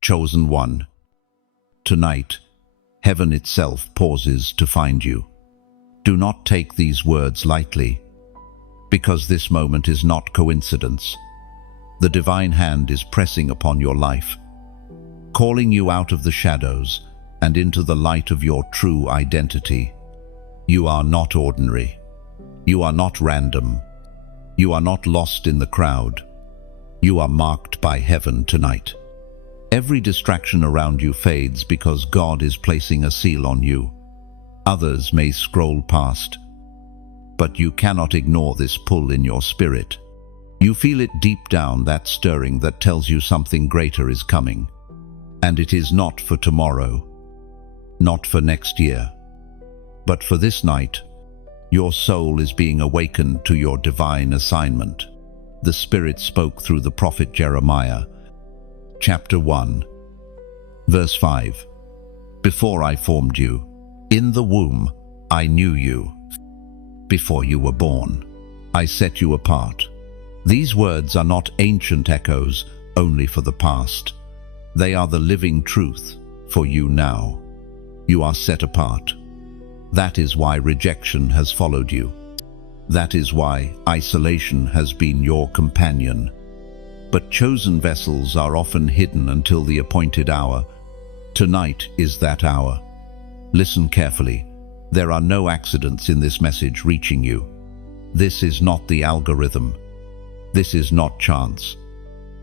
Chosen one. Tonight, heaven itself pauses to find you. Do not take these words lightly, because this moment is not coincidence. The divine hand is pressing upon your life, calling you out of the shadows and into the light of your true identity. You are not ordinary. You are not random. You are not lost in the crowd. You are marked by heaven tonight. Every distraction around you fades because God is placing a seal on you. Others may scroll past, but you cannot ignore this pull in your spirit. You feel it deep down, that stirring that tells you something greater is coming. And it is not for tomorrow, not for next year, but for this night. Your soul is being awakened to your divine assignment. The Spirit spoke through the prophet Jeremiah, chapter 1, verse 5. Before I formed you, in the womb, I knew you. Before you were born, I set you apart. These words are not ancient echoes only for the past. They are the living truth for you now. You are set apart. That is why rejection has followed you. That is why isolation has been your companion. But chosen vessels are often hidden until the appointed hour. Tonight is that hour. Listen carefully. There are no accidents in this message reaching you. This is not the algorithm. This is not chance.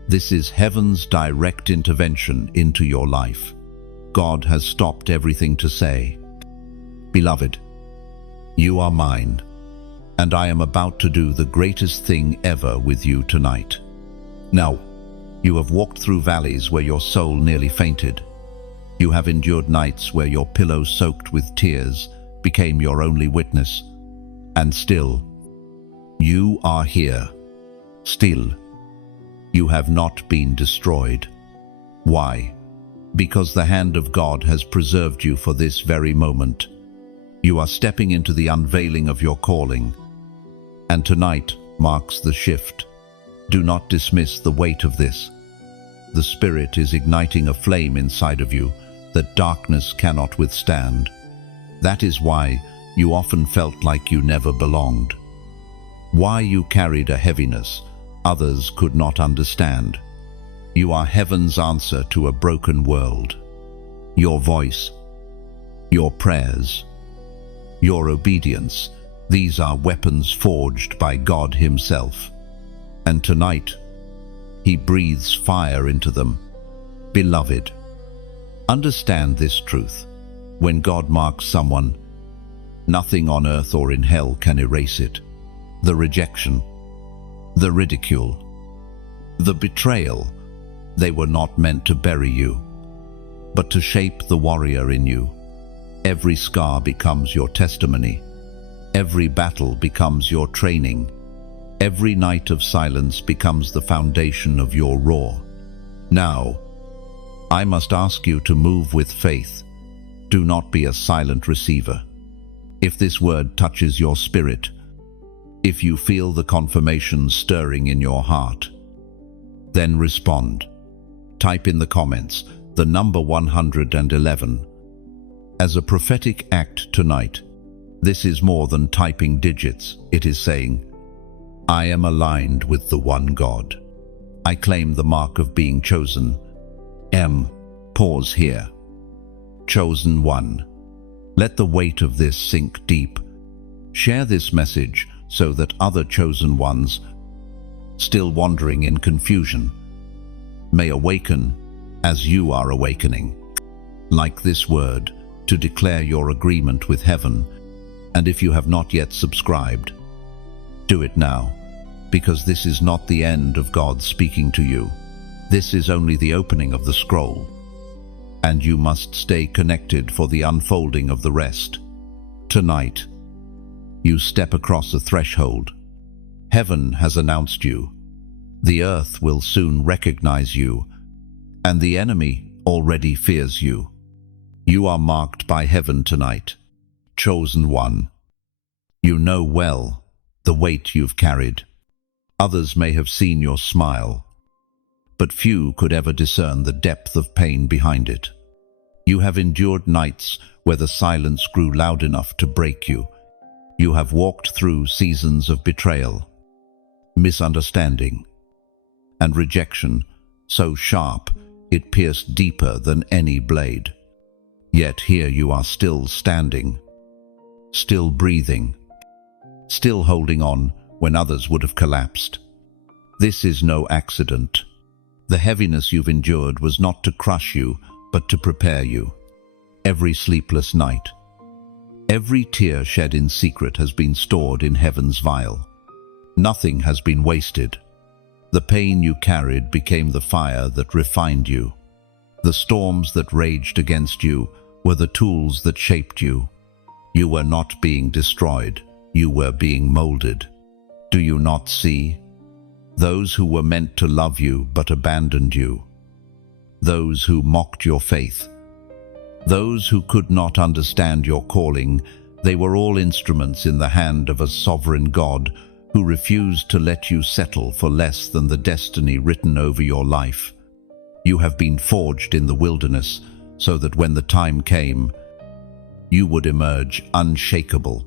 This is heaven's direct intervention into your life. God has stopped everything to say, "Beloved, you are mine, and I am about to do the greatest thing ever with you tonight." Now, you have walked through valleys where your soul nearly fainted. You have endured nights where your pillow soaked with tears became your only witness. And still, you are here. Still, you have not been destroyed. Why? Because the hand of God has preserved you for this very moment. You are stepping into the unveiling of your calling, and tonight marks the shift. Do not dismiss the weight of this. The Spirit is igniting a flame inside of you that darkness cannot withstand. That is why you often felt like you never belonged. Why you carried a heaviness others could not understand. You are heaven's answer to a broken world. Your voice, your prayers, your obedience, these are weapons forged by God Himself. And tonight, He breathes fire into them. Beloved, understand this truth. When God marks someone, nothing on earth or in hell can erase it. The rejection, the ridicule, the betrayal, they were not meant to bury you, but to shape the warrior in you. Every scar becomes your testimony. Every battle becomes your training. Every night of silence becomes the foundation of your roar. Now, I must ask you to move with faith. Do not be a silent receiver. If this word touches your spirit, if you feel the confirmation stirring in your heart, then respond. Type in the comments the number 111. As a prophetic act tonight, this is more than typing digits. It is saying, I am aligned with the one God. I claim the mark of being chosen. Pause here. Chosen one. Let the weight of this sink deep. Share this message so that other chosen ones, still wandering in confusion, may awaken as you are awakening. Like this word to declare your agreement with heaven, and if you have not yet subscribed, do it now, because this is not the end of God speaking to you. This is only the opening of the scroll, and you must stay connected for the unfolding of the rest. Tonight, you step across a threshold. Heaven has announced you. The earth will soon recognize you, and the enemy already fears you. You are marked by heaven tonight. Chosen one. You know well the weight you've carried. Others may have seen your smile, but few could ever discern the depth of pain behind it. You have endured nights where the silence grew loud enough to break you. You have walked through seasons of betrayal, misunderstanding, and rejection so sharp it pierced deeper than any blade. Yet here you are, still standing, still breathing, still holding on when others would have collapsed. This is no accident. The heaviness you've endured was not to crush you, but to prepare you. Every sleepless night, every tear shed in secret has been stored in heaven's vial. Nothing has been wasted. The pain you carried became the fire that refined you. The storms that raged against you were the tools that shaped you. You were not being destroyed, you were being molded. Do you not see? Those who were meant to love you but abandoned you. Those who mocked your faith. Those who could not understand your calling, they were all instruments in the hand of a sovereign God who refused to let you settle for less than the destiny written over your life. You have been forged in the wilderness so that when the time came, you would emerge unshakable.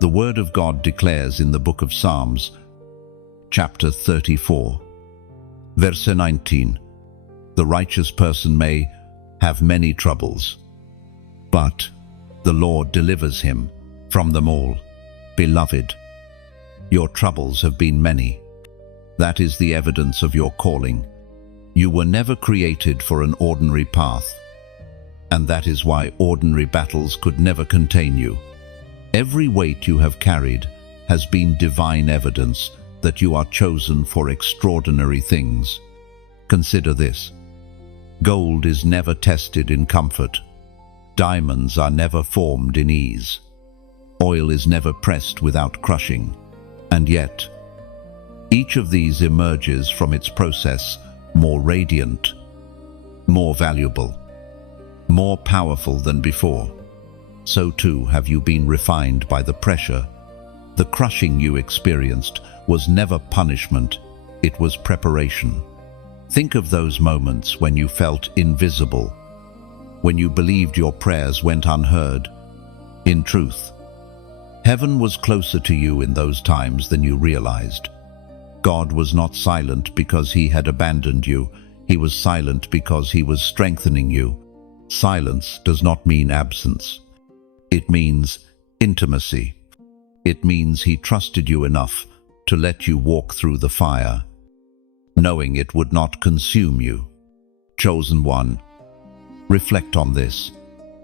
The Word of God declares in the book of Psalms, chapter 34, verse 19, "The righteous person may have many troubles, but the Lord delivers him from them all." Beloved, your troubles have been many. That is the evidence of your calling. You were never created for an ordinary path, and that is why ordinary battles could never contain you. Every weight you have carried has been divine evidence that you are chosen for extraordinary things. Consider this. Gold is never tested in comfort. Diamonds are never formed in ease. Oil is never pressed without crushing. And yet, each of these emerges from its process more radiant, more valuable, more powerful than before. So too have you been refined by the pressure. The crushing you experienced was never punishment, it was preparation. Think of those moments when you felt invisible, when you believed your prayers went unheard. In truth, heaven was closer to you in those times than you realized. God was not silent because he had abandoned you. He was silent because he was strengthening you. Silence does not mean absence. It means intimacy. It means he trusted you enough to let you walk through the fire, knowing it would not consume you. Chosen one, reflect on this.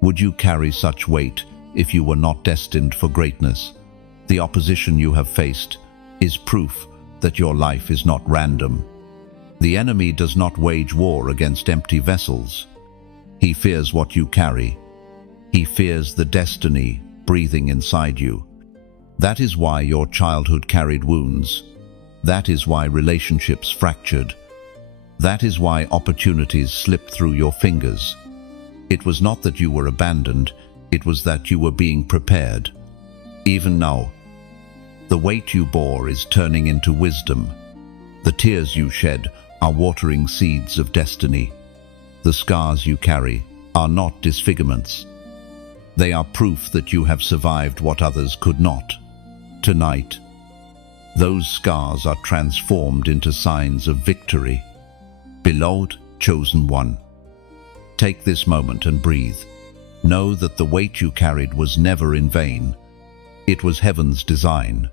Would you carry such weight if you were not destined for greatness? The opposition you have faced is proof that your life is not random. The enemy does not wage war against empty vessels. He fears what you carry. He fears the destiny breathing inside you. That is why your childhood carried wounds. That is why relationships fractured. That is why opportunities slipped through your fingers. It was not that you were abandoned, it was that you were being prepared. Even now, the weight you bore is turning into wisdom. The tears you shed are watering seeds of destiny. The scars you carry are not disfigurements. They are proof that you have survived what others could not. Tonight, those scars are transformed into signs of victory. Beloved, chosen one, take this moment and breathe. Know that the weight you carried was never in vain. It was heaven's design,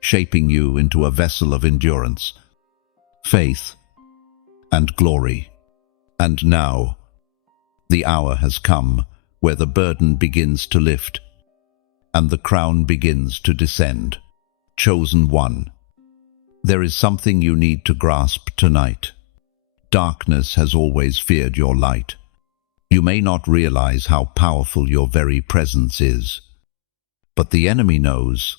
shaping you into a vessel of endurance, faith, and glory. And now, the hour has come where the burden begins to lift and the crown begins to descend. Chosen one, there is something you need to grasp tonight. Darkness has always feared your light. You may not realize how powerful your very presence is, but the enemy knows.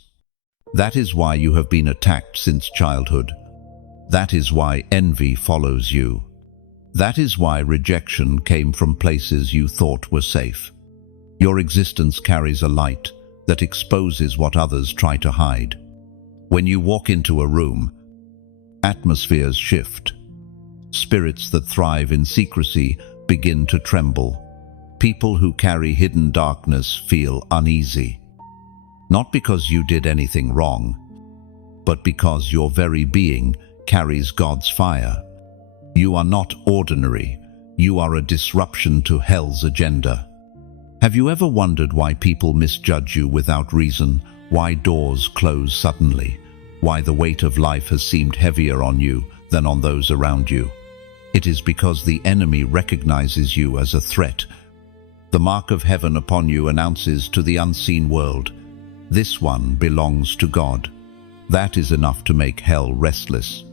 That is why you have been attacked since childhood. That is why envy follows you. That is why rejection came from places you thought were safe. Your existence carries a light that exposes what others try to hide. When you walk into a room, atmospheres shift. Spirits that thrive in secrecy begin to tremble. People who carry hidden darkness feel uneasy. Not because you did anything wrong, but because your very being carries God's fire. You are not ordinary. You are a disruption to hell's agenda. Have you ever wondered why people misjudge you without reason? Why doors close suddenly? Why the weight of life has seemed heavier on you than on those around you? It is because the enemy recognizes you as a threat. The mark of heaven upon you announces to the unseen world, this one belongs to God. That is enough to make hell restless.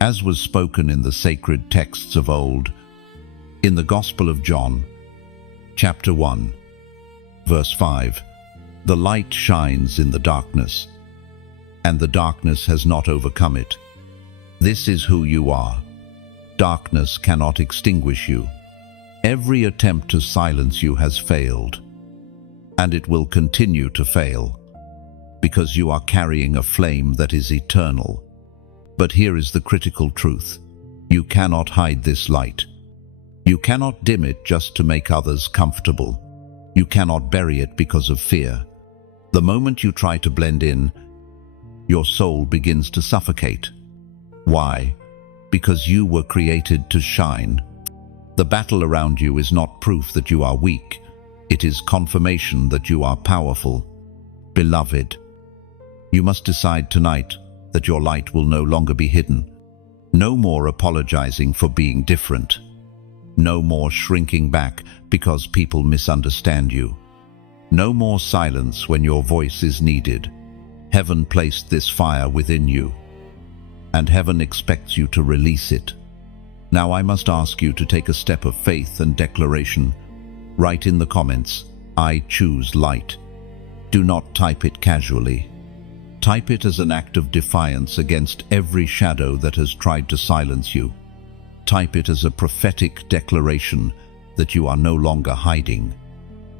As was spoken in the sacred texts of old, in the Gospel of John, chapter 1, verse 5, the light shines in the darkness, and the darkness has not overcome it. This is who you are. Darkness cannot extinguish you. Every attempt to silence you has failed, and it will continue to fail, because you are carrying a flame that is eternal. But here is the critical truth. You cannot hide this light. You cannot dim it just to make others comfortable. You cannot bury it because of fear. The moment you try to blend in, your soul begins to suffocate. Why? Because you were created to shine. The battle around you is not proof that you are weak. It is confirmation that you are powerful. Beloved, you must decide tonight that your light will no longer be hidden. No more apologizing for being different. No more shrinking back because people misunderstand you. No more silence when your voice is needed. Heaven placed this fire within you, and heaven expects you to release it. Now I must ask you to take a step of faith and declaration. Write in the comments, I choose light. Do not type it casually. Type it as an act of defiance against every shadow that has tried to silence you. Type it as a prophetic declaration that you are no longer hiding.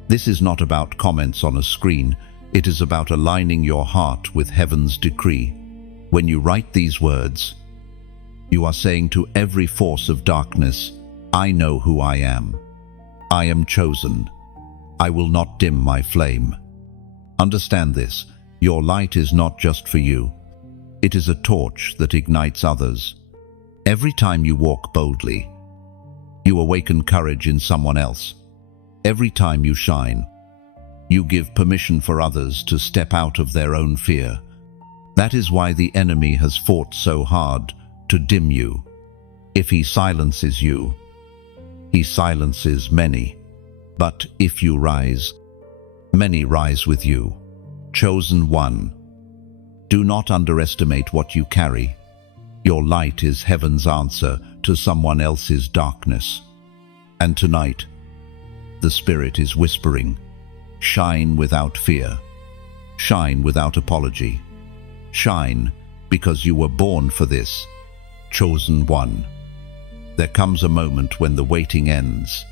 This is not about comments on a screen. It is about aligning your heart with heaven's decree. When you write these words, you are saying to every force of darkness, I know who I am. I am chosen. I will not dim my flame. Understand this. Your light is not just for you. It is a torch that ignites others. Every time you walk boldly, you awaken courage in someone else. Every time you shine, you give permission for others to step out of their own fear. That is why the enemy has fought so hard to dim you. If he silences you, he silences many. But if you rise, many rise with you. Chosen one. Do not underestimate what you carry. Your light is heaven's answer to someone else's darkness. And tonight, the Spirit is whispering, shine without fear. Shine without apology. Shine because you were born for this. Chosen one. There comes a moment when the waiting ends.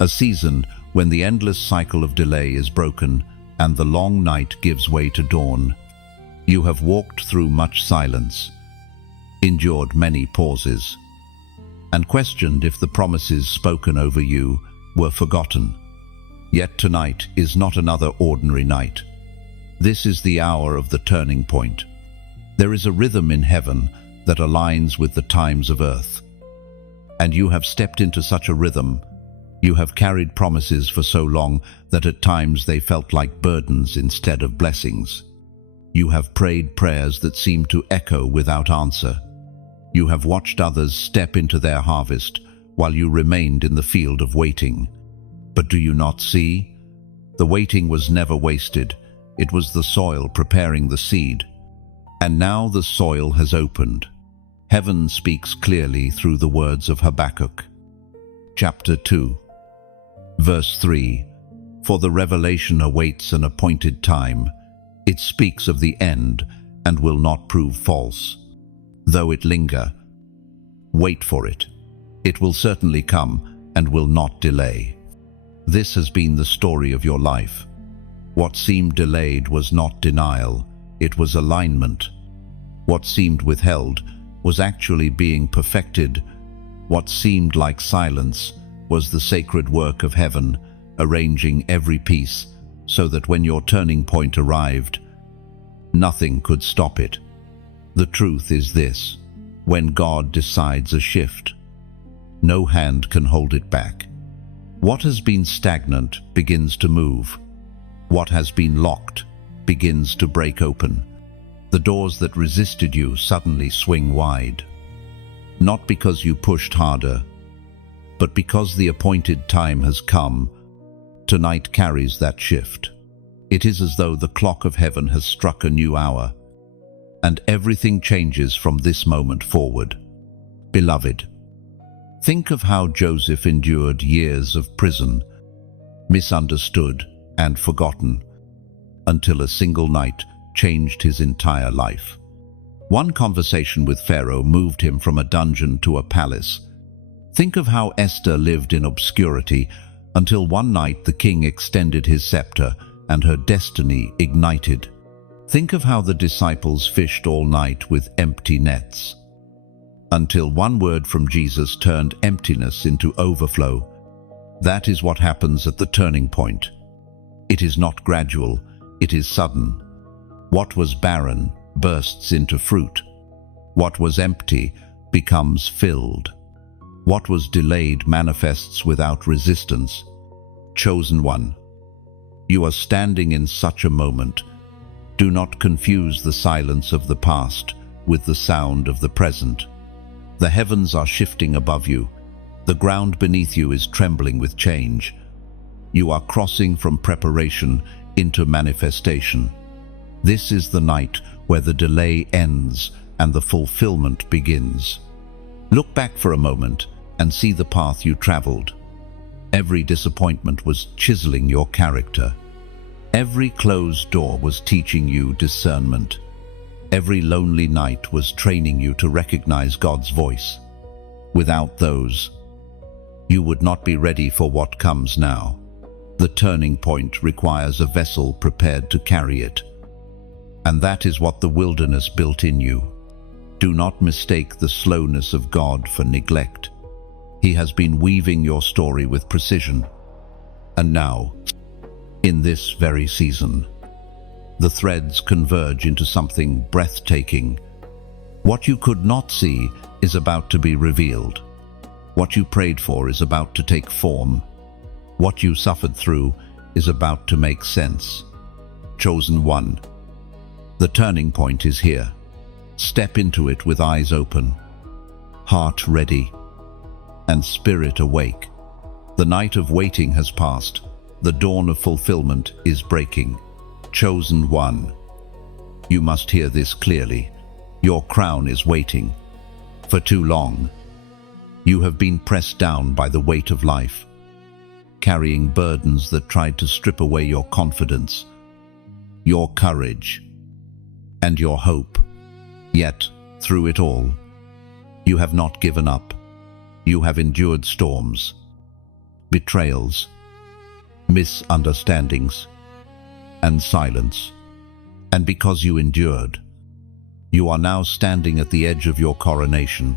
A season when the endless cycle of delay is broken and the long night gives way to dawn. You have walked through much silence, endured many pauses, and questioned if the promises spoken over you were forgotten. Yet tonight is not another ordinary night. This is the hour of the turning point. There is a rhythm in heaven that aligns with the times of earth. And you have stepped into such a rhythm. You have carried promises for so long that at times they felt like burdens instead of blessings. You have prayed prayers that seemed to echo without answer. You have watched others step into their harvest while you remained in the field of waiting. But do you not see? The waiting was never wasted. It was the soil preparing the seed. And now the soil has opened. Heaven speaks clearly through the words of Habakkuk. Chapter 2, verse 3. For the revelation awaits an appointed time. It speaks of the end and will not prove false. Though it linger, wait for it. It will certainly come and will not delay. This has been the story of your life. What seemed delayed was not denial, it was alignment. What seemed withheld was actually being perfected What seemed like silence was the sacred work of heaven, arranging every piece so that when your turning point arrived, nothing could stop it. The truth is this: when God decides a shift, no hand can hold it back. What has been stagnant begins to move. What has been locked begins to break open. The doors that resisted you suddenly swing wide. Not because you pushed harder, but because the appointed time has come. Tonight carries that shift. It is as though the clock of heaven has struck a new hour, and everything changes from this moment forward. Beloved, think of how Joseph endured years of prison, misunderstood and forgotten, until a single night changed his entire life. One conversation with Pharaoh moved him from a dungeon to a palace. Think of how Esther lived in obscurity until one night the king extended his scepter and her destiny ignited. Think of how the disciples fished all night with empty nets, until one word from Jesus turned emptiness into overflow. That is what happens at the turning point. It is not gradual, it is sudden. What was barren bursts into fruit. What was empty becomes filled. What was delayed manifests without resistance. Chosen one, you are standing in such a moment. Do not confuse the silence of the past with the sound of the present. The heavens are shifting above you. The ground beneath you is trembling with change. You are crossing from preparation into manifestation. This is the night where the delay ends and the fulfillment begins. Look back for a moment and see the path you traveled. Every disappointment was chiseling your character. Every closed door was teaching you discernment. Every lonely night was training you to recognize God's voice. Without those, you would not be ready for what comes now. The turning point requires a vessel prepared to carry it. And that is what the wilderness built in you. Do not mistake the slowness of God for neglect. He has been weaving your story with precision. And now, in this very season, the threads converge into something breathtaking. What you could not see is about to be revealed. What you prayed for is about to take form. What you suffered through is about to make sense. Chosen one, the turning point is here. Step into it with eyes open, heart ready, and spirit awake. The night of waiting has passed. The dawn of fulfillment is breaking. Chosen one, you must hear this clearly. Your crown is waiting. For too long, you have been pressed down by the weight of life, carrying burdens that tried to strip away your confidence, your courage, and your hope. Yet, through it all, you have not given up. You have endured storms, betrayals, misunderstandings, and silence. And because you endured, you are now standing at the edge of your coronation.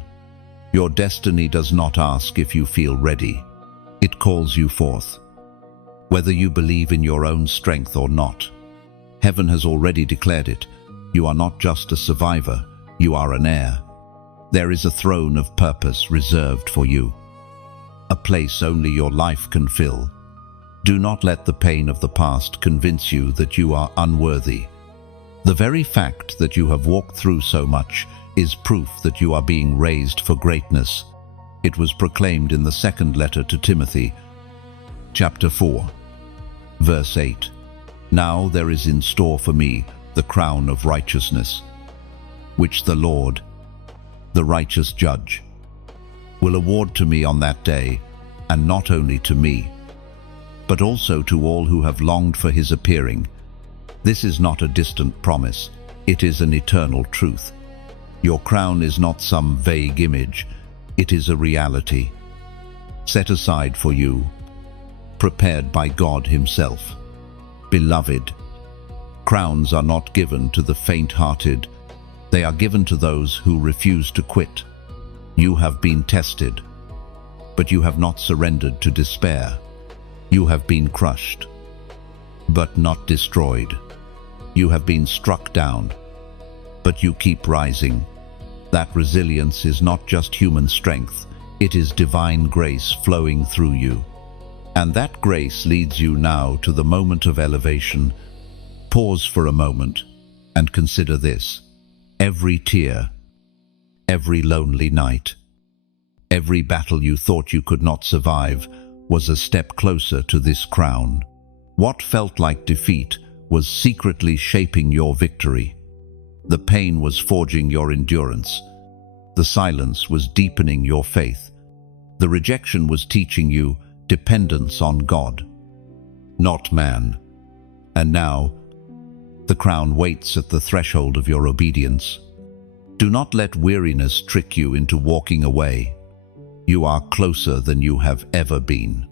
Your destiny does not ask if you feel ready. It calls you forth. Whether you believe in your own strength or not, heaven has already declared it. You are not just a survivor, you are an heir. There is a throne of purpose reserved for you, a place only your life can fill. Do not let the pain of the past convince you that you are unworthy. The very fact that you have walked through so much is proof that you are being raised for greatness. It was proclaimed in the second letter to Timothy, chapter 4, verse 8. Now there is in store for me the crown of righteousness, which the Lord, the righteous judge, will award to me on that day, and not only to me, but also to all who have longed for his appearing. This is not a distant promise, it is an eternal truth. Your crown is not some vague image, it is a reality, set aside for you, prepared by God himself. Beloved, crowns are not given to the faint-hearted, they are given to those who refuse to quit. You have been tested, but you have not surrendered to despair. You have been crushed, but not destroyed. You have been struck down, but you keep rising. That resilience is not just human strength, it is divine grace flowing through you. And that grace leads you now to the moment of elevation. Pause for a moment and consider this. Every tear, every lonely night, every battle you thought you could not survive was a step closer to this crown. What felt like defeat was secretly shaping your victory. The pain was forging your endurance. The silence was deepening your faith. The rejection was teaching you dependence on God, not man. And now, the crown waits at the threshold of your obedience. Do not let weariness trick you into walking away. You are closer than you have ever been.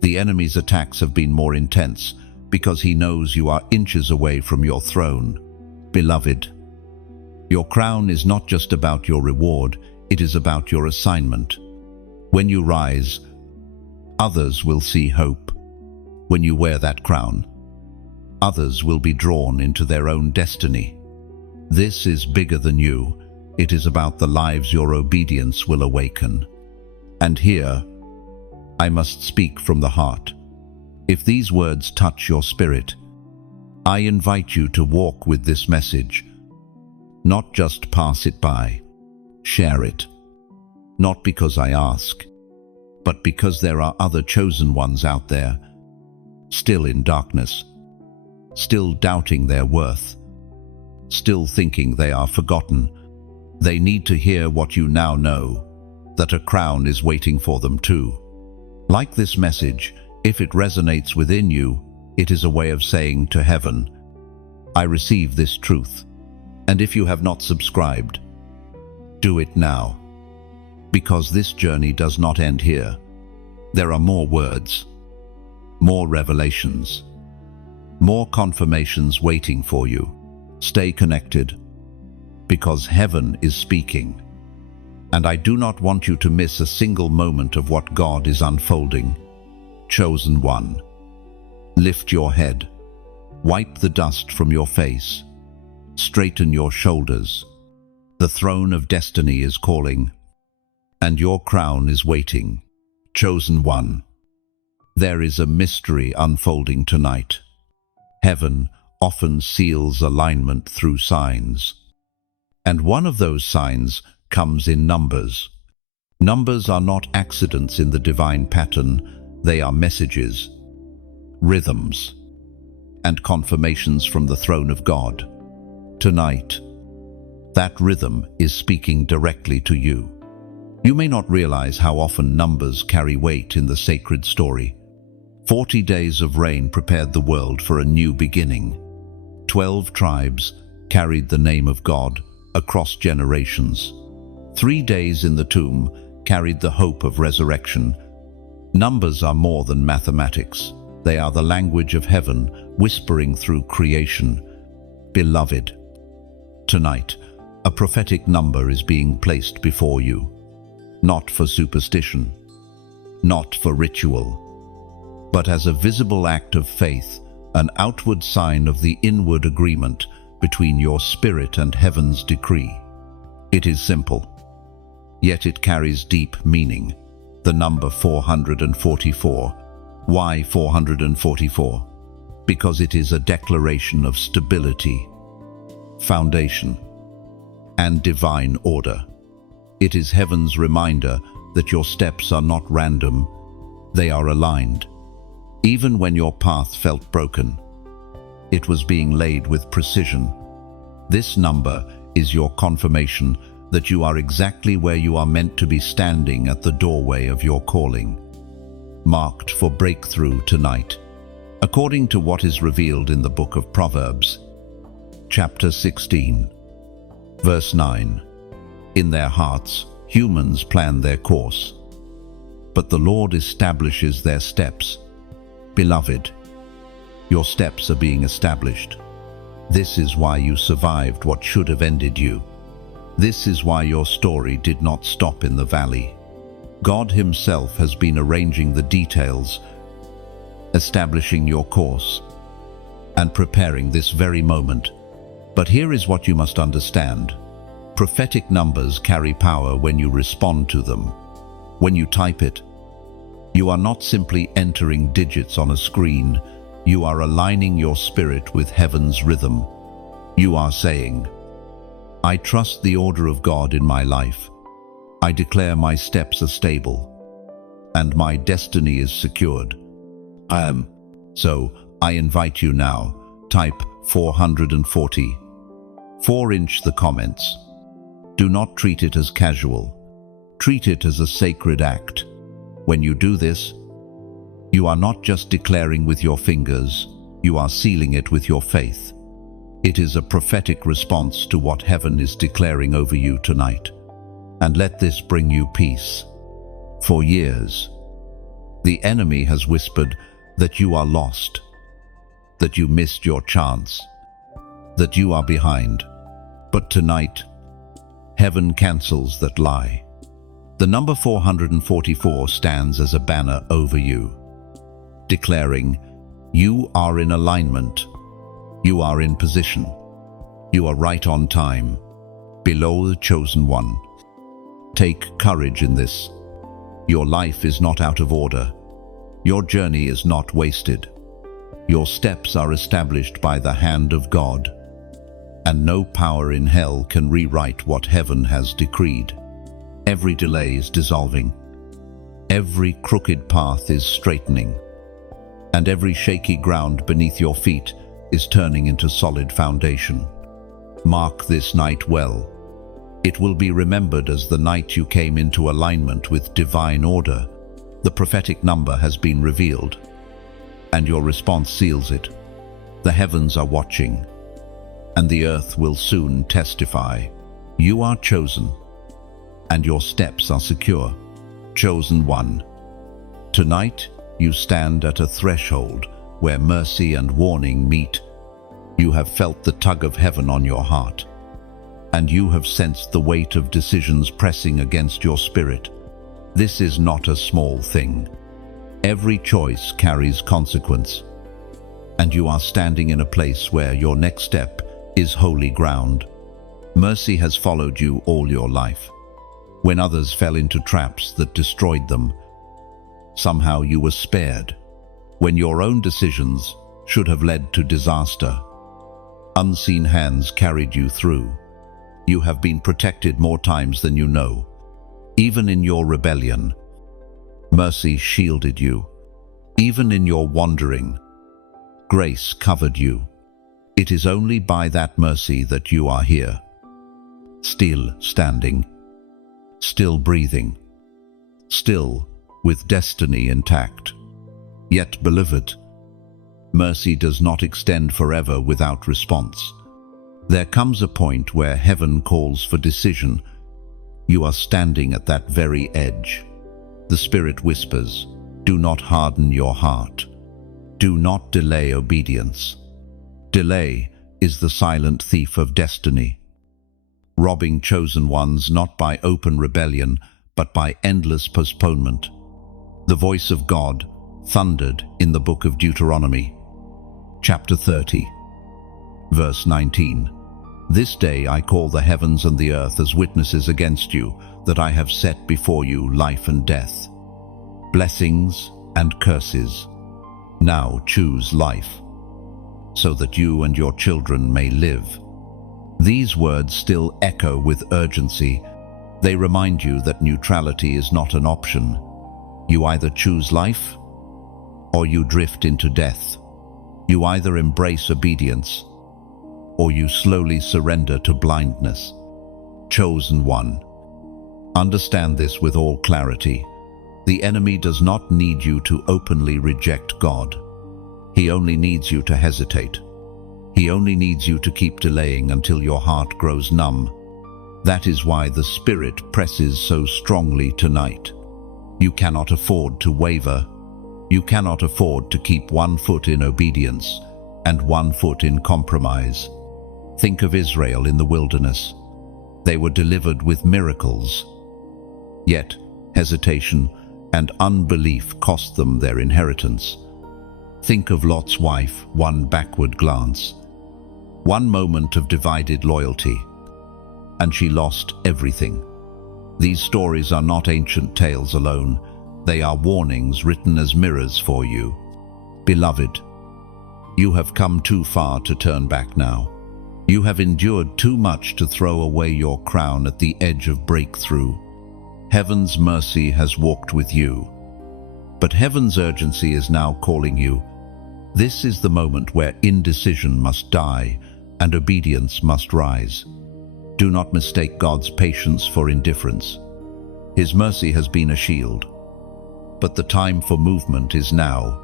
The enemy's attacks have been more intense because he knows you are inches away from your throne. Beloved, your crown is not just about your reward, it is about your assignment. When you rise, others will see hope. When you wear that crown, others will be drawn into their own destiny. This is bigger than you. It is about the lives your obedience will awaken. And here, I must speak from the heart. If these words touch your spirit, I invite you to walk with this message. Not just pass it by. Share it. Not because I ask, but because there are other chosen ones out there, still in darkness, still doubting their worth, still thinking they are forgotten. They need to hear what you now know, that a crown is waiting for them too. Like this message, if it resonates within you, it is a way of saying to heaven, I receive this truth. And if you have not subscribed, do it now. Because this journey does not end here. There are more words, more revelations, more confirmations waiting for you. Stay connected, because heaven is speaking. And I do not want you to miss a single moment of what God is unfolding. Chosen one, lift your head, wipe the dust from your face, straighten your shoulders. The throne of destiny is calling, and your crown is waiting. Chosen one, there is a mystery unfolding tonight. Heaven often seals alignment through signs. And one of those signs comes in numbers. Numbers are not accidents in the divine pattern, they are messages, rhythms, and confirmations from the throne of God. Tonight, that rhythm is speaking directly to you. You may not realize how often numbers carry weight in the sacred story. 40 days of rain prepared the world for a new beginning. 12 tribes carried the name of God across generations. 3 days in the tomb carried the hope of resurrection. Numbers are more than mathematics. They are the language of heaven whispering through creation. Beloved, tonight, a prophetic number is being placed before you. Not for superstition, not for ritual, but as a visible act of faith, an outward sign of the inward agreement between your spirit and heaven's decree. It is simple, yet it carries deep meaning. The number 444. Why 444? Because it is a declaration of stability, foundation, and divine order. It is heaven's reminder that your steps are not random, they are aligned. Even when your path felt broken, it was being laid with precision. This number is your confirmation that you are exactly where you are meant to be, standing at the doorway of your calling, marked for breakthrough tonight. According to what is revealed in the book of Proverbs, chapter 16, verse 9, in their hearts, humans plan their course, but the Lord establishes their steps. Beloved, your steps are being established. This is why you survived what should have ended you. This is why your story did not stop in the valley. God Himself has been arranging the details, establishing your course, and preparing this very moment. But here is what you must understand. Prophetic numbers carry power when you respond to them. When you type it, you are not simply entering digits on a screen. You are aligning your spirit with heaven's rhythm. You are saying, I trust the order of God in my life. I declare my steps are stable, and my destiny is secured. So I invite you now, type 440. 4-inch the comments. Do not treat it as casual. Treat it as a sacred act. When you do this, you are not just declaring with your fingers, you are sealing it with your faith. It is a prophetic response to what heaven is declaring over you tonight. And let this bring you peace. For years, the enemy has whispered that you are lost, that you missed your chance, that you are behind. But tonight, heaven cancels that lie. The number 444 stands as a banner over you, declaring, you are in alignment, you are in position, you are right on time, below the chosen one. Take courage in this. Your life is not out of order. Your journey is not wasted. Your steps are established by the hand of God, and no power in hell can rewrite what heaven has decreed. Every delay is dissolving. Every crooked path is straightening, and every shaky ground beneath your feet is turning into solid foundation. Mark this night well. It will be remembered as the night you came into alignment with divine order. The prophetic number has been revealed, and your response seals it. The heavens are watching, and the earth will soon testify. You are chosen, and your steps are secure. Chosen one. Tonight, you stand at a threshold where mercy and warning meet. You have felt the tug of heaven on your heart, and you have sensed the weight of decisions pressing against your spirit. This is not a small thing. Every choice carries consequence, and you are standing in a place where your next step is holy ground. Mercy has followed you all your life. When others fell into traps that destroyed them, somehow you were spared. When your own decisions should have led to disaster, unseen hands carried you through. You have been protected more times than you know. Even in your rebellion, mercy shielded you. Even in your wandering, grace covered you. It is only by that mercy that you are here, still standing, still breathing, still with destiny intact. Yet, beloved, mercy does not extend forever without response. There comes a point where heaven calls for decision. You are standing at that very edge. The Spirit whispers, do not harden your heart. Do not delay obedience. Delay is the silent thief of destiny, robbing chosen ones not by open rebellion, but by endless postponement. The voice of God thundered in the book of Deuteronomy, chapter 30, verse 19. This day I call the heavens and the earth as witnesses against you, that I have set before you life and death, blessings and curses. Now choose life, so that you and your children may live. These words still echo with urgency. They remind you that neutrality is not an option. You either choose life, or you drift into death. You either embrace obedience, or you slowly surrender to blindness. Chosen one. Understand this with all clarity. The enemy does not need you to openly reject God. He only needs you to hesitate. He only needs you to keep delaying until your heart grows numb. That is why the Spirit presses so strongly tonight. You cannot afford to waver. You cannot afford to keep one foot in obedience and one foot in compromise. Think of Israel in the wilderness. They were delivered with miracles. Yet, hesitation, and unbelief cost them their inheritance. Think of Lot's wife, one backward glance, one moment of divided loyalty, and she lost everything. These stories are not ancient tales alone. They are warnings written as mirrors for you. Beloved, you have come too far to turn back now. You have endured too much to throw away your crown at the edge of breakthrough. Heaven's mercy has walked with you, but heaven's urgency is now calling you. This is the moment where indecision must die and obedience must rise. Do not mistake God's patience for indifference. His mercy has been a shield, but the time for movement is now.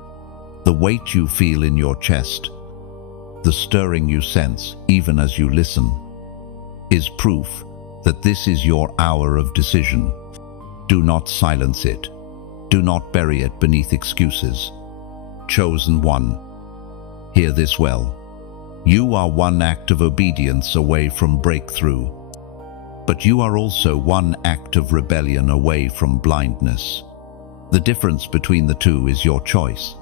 The weight you feel in your chest, the stirring you sense even as you listen, is proof that this is your hour of decision. Do not silence it. Do not bury it beneath excuses. Chosen one, hear this well. You are one act of obedience away from breakthrough, but you are also one act of rebellion away from blindness. The difference between the two is your choice.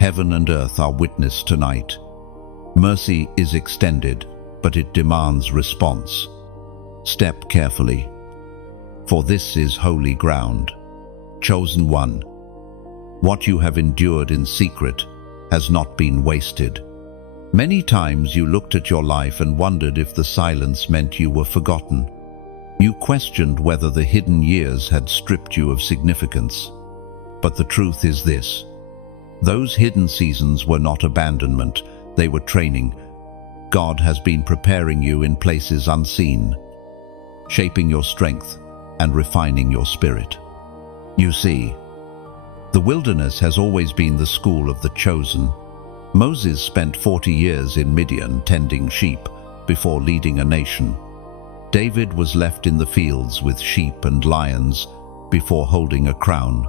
Heaven and earth are witness tonight. Mercy is extended, but it demands response. Step carefully, for this is holy ground. Chosen one, what you have endured in secret has not been wasted. Many times you looked at your life and wondered if the silence meant you were forgotten. You questioned whether the hidden years had stripped you of significance. But the truth is this: those hidden seasons were not abandonment, they were training. God has been preparing you in places unseen, shaping your strength and refining your spirit. You see, the wilderness has always been the school of the chosen. Moses spent 40 years in Midian tending sheep before leading a nation. David was left in the fields with sheep and lions before holding a crown.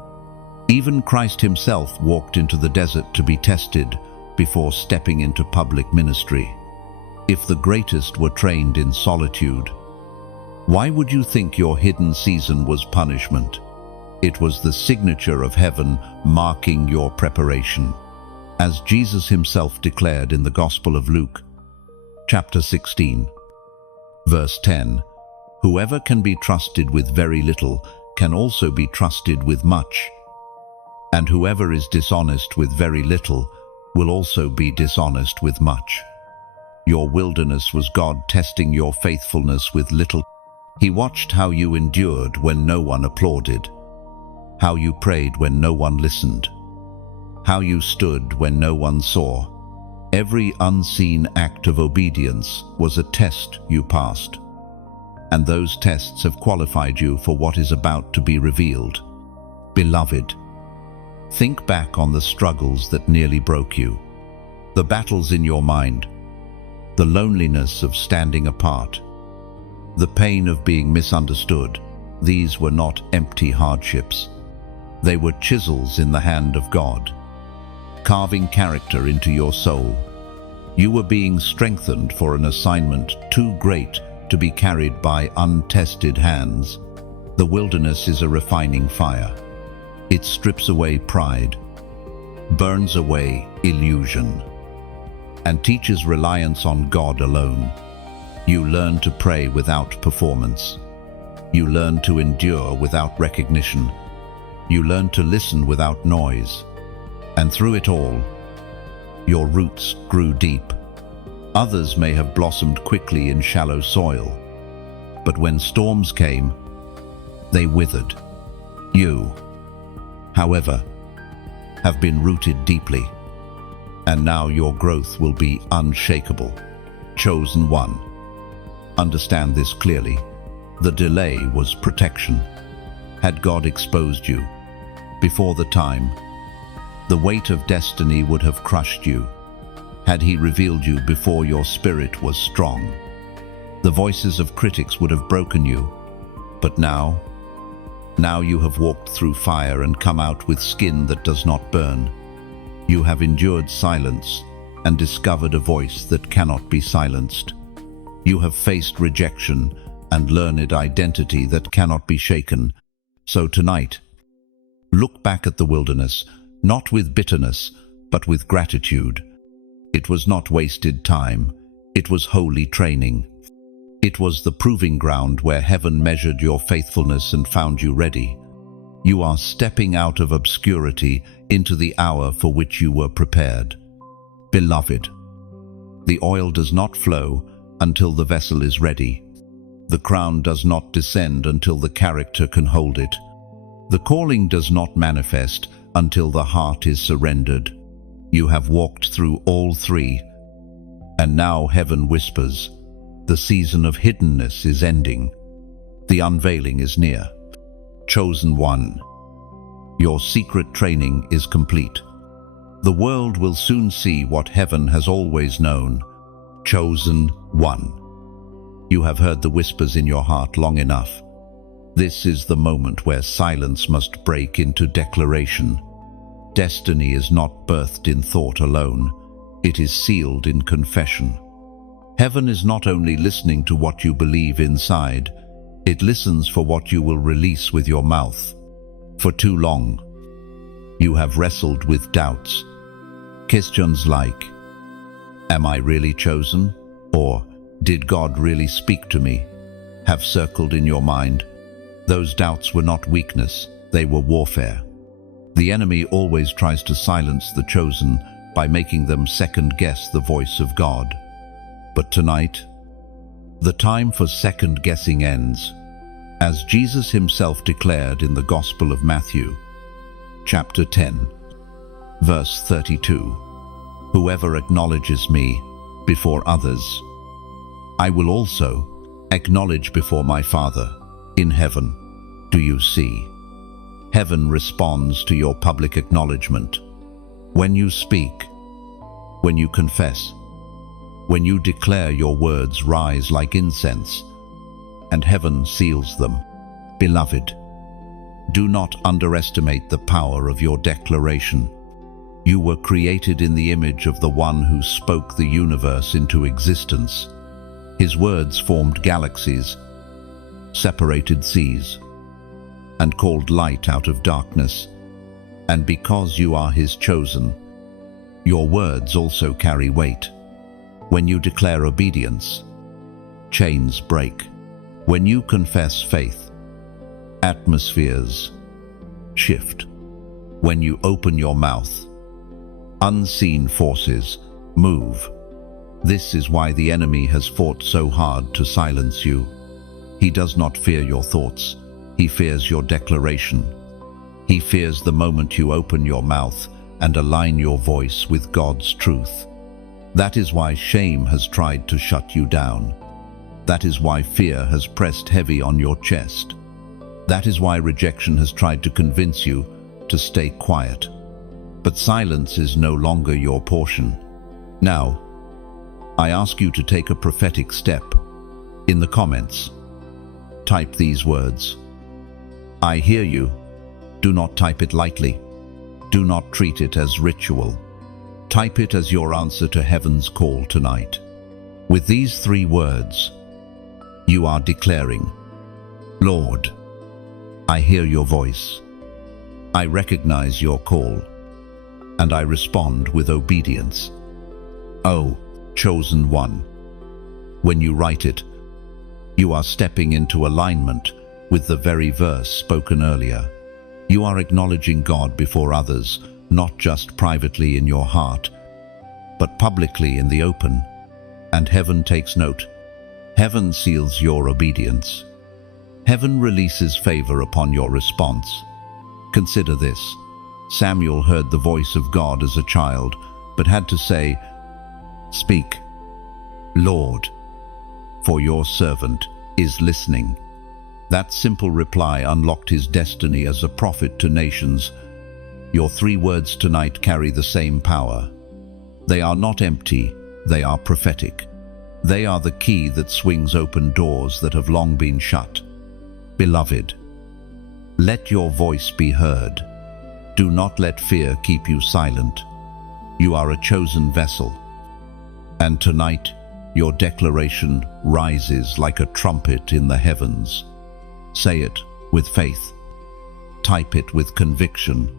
Even Christ himself walked into the desert to be tested before stepping into public ministry. If the greatest were trained in solitude, why would you think your hidden season was punishment? It was the signature of heaven marking your preparation. As Jesus himself declared in the Gospel of Luke, chapter 16, verse 10, whoever can be trusted with very little can also be trusted with much, and whoever is dishonest with very little will also be dishonest with much. Your wilderness was God testing your faithfulness with little. He watched how you endured when no one applauded, how you prayed when no one listened, how you stood when no one saw. Every unseen act of obedience was a test you passed, and those tests have qualified you for what is about to be revealed. Beloved, think back on the struggles that nearly broke you, the battles in your mind, the loneliness of standing apart, the pain of being misunderstood. These were not empty hardships. They were chisels in the hand of God, carving character into your soul. You were being strengthened for an assignment too great to be carried by untested hands. The wilderness is a refining fire. It strips away pride, burns away illusion, and teaches reliance on God alone. You learn to pray without performance. You learn to endure without recognition. You learn to listen without noise. And through it all, your roots grew deep. Others may have blossomed quickly in shallow soil, but when storms came, they withered. You, however, have been rooted deeply, and now your growth will be unshakable. Chosen one, understand this clearly. The delay was protection. Had God exposed you before the time, the weight of destiny would have crushed you. Had he revealed you before your spirit was strong, the voices of critics would have broken you. But now you have walked through fire and come out with skin that does not burn. You have endured silence and discovered a voice that cannot be silenced. You have faced rejection and learned identity that cannot be shaken. So tonight, look back at the wilderness, not with bitterness, but with gratitude. It was not wasted time. It was holy training. It was the proving ground where heaven measured your faithfulness and found you ready. You are stepping out of obscurity into the hour for which you were prepared. Beloved, the oil does not flow until the vessel is ready. The crown does not descend until the character can hold it. The calling does not manifest until the heart is surrendered. You have walked through all three, and now heaven whispers, the season of hiddenness is ending. The unveiling is near. Chosen one, your secret training is complete. The world will soon see what heaven has always known. Chosen one. You have heard the whispers in your heart long enough. This is the moment where silence must break into declaration. Destiny is not birthed in thought alone. It is sealed in confession. Heaven is not only listening to what you believe inside, it listens for what you will release with your mouth. For too long, you have wrestled with doubts. Questions like, am I really chosen? Or, did God really speak to me? Have circled in your mind. Those doubts were not weakness, they were warfare. The enemy always tries to silence the chosen by making them second-guess the voice of God. But tonight, the time for second-guessing ends. As Jesus himself declared in the Gospel of Matthew, chapter 10, verse 32, whoever acknowledges me before others, I will also acknowledge before my Father in heaven. Do you see? Heaven responds to your public acknowledgement. When you speak, when you confess, when you declare, your words rise like incense, and heaven seals them. Beloved, do not underestimate the power of your declaration. You were created in the image of the one who spoke the universe into existence. His words formed galaxies, separated seas, and called light out of darkness. And because you are his chosen, your words also carry weight. When you declare obedience, chains break. When you confess faith, atmospheres shift. When you open your mouth, unseen forces move. This is why the enemy has fought so hard to silence you. He does not fear your thoughts. He fears your declaration. He fears the moment you open your mouth and align your voice with God's truth. That is why shame has tried to shut you down. That is why fear has pressed heavy on your chest. That is why rejection has tried to convince you to stay quiet. But silence is no longer your portion. Now, I ask you to take a prophetic step. In the comments, type these words. I hear you. Do not type it lightly. Do not treat it as ritual. Type it as your answer to heaven's call tonight. With these 3 words, you are declaring, Lord, I hear your voice. I recognize your call, and I respond with obedience. Oh, chosen one. When you write it, you are stepping into alignment with the very verse spoken earlier. You are acknowledging God before others, not just privately in your heart, but publicly in the open. And heaven takes note. Heaven seals your obedience. Heaven releases favor upon your response. Consider this. Samuel heard the voice of God as a child, but had to say, Speak, Lord, for your servant is listening. That simple reply unlocked his destiny as a prophet to nations. Your 3 words tonight carry the same power. They are not empty, they are prophetic. They are the key that swings open doors that have long been shut. Beloved, let your voice be heard. Do not let fear keep you silent. You are a chosen vessel. And tonight, your declaration rises like a trumpet in the heavens. Say it with faith. type it with conviction,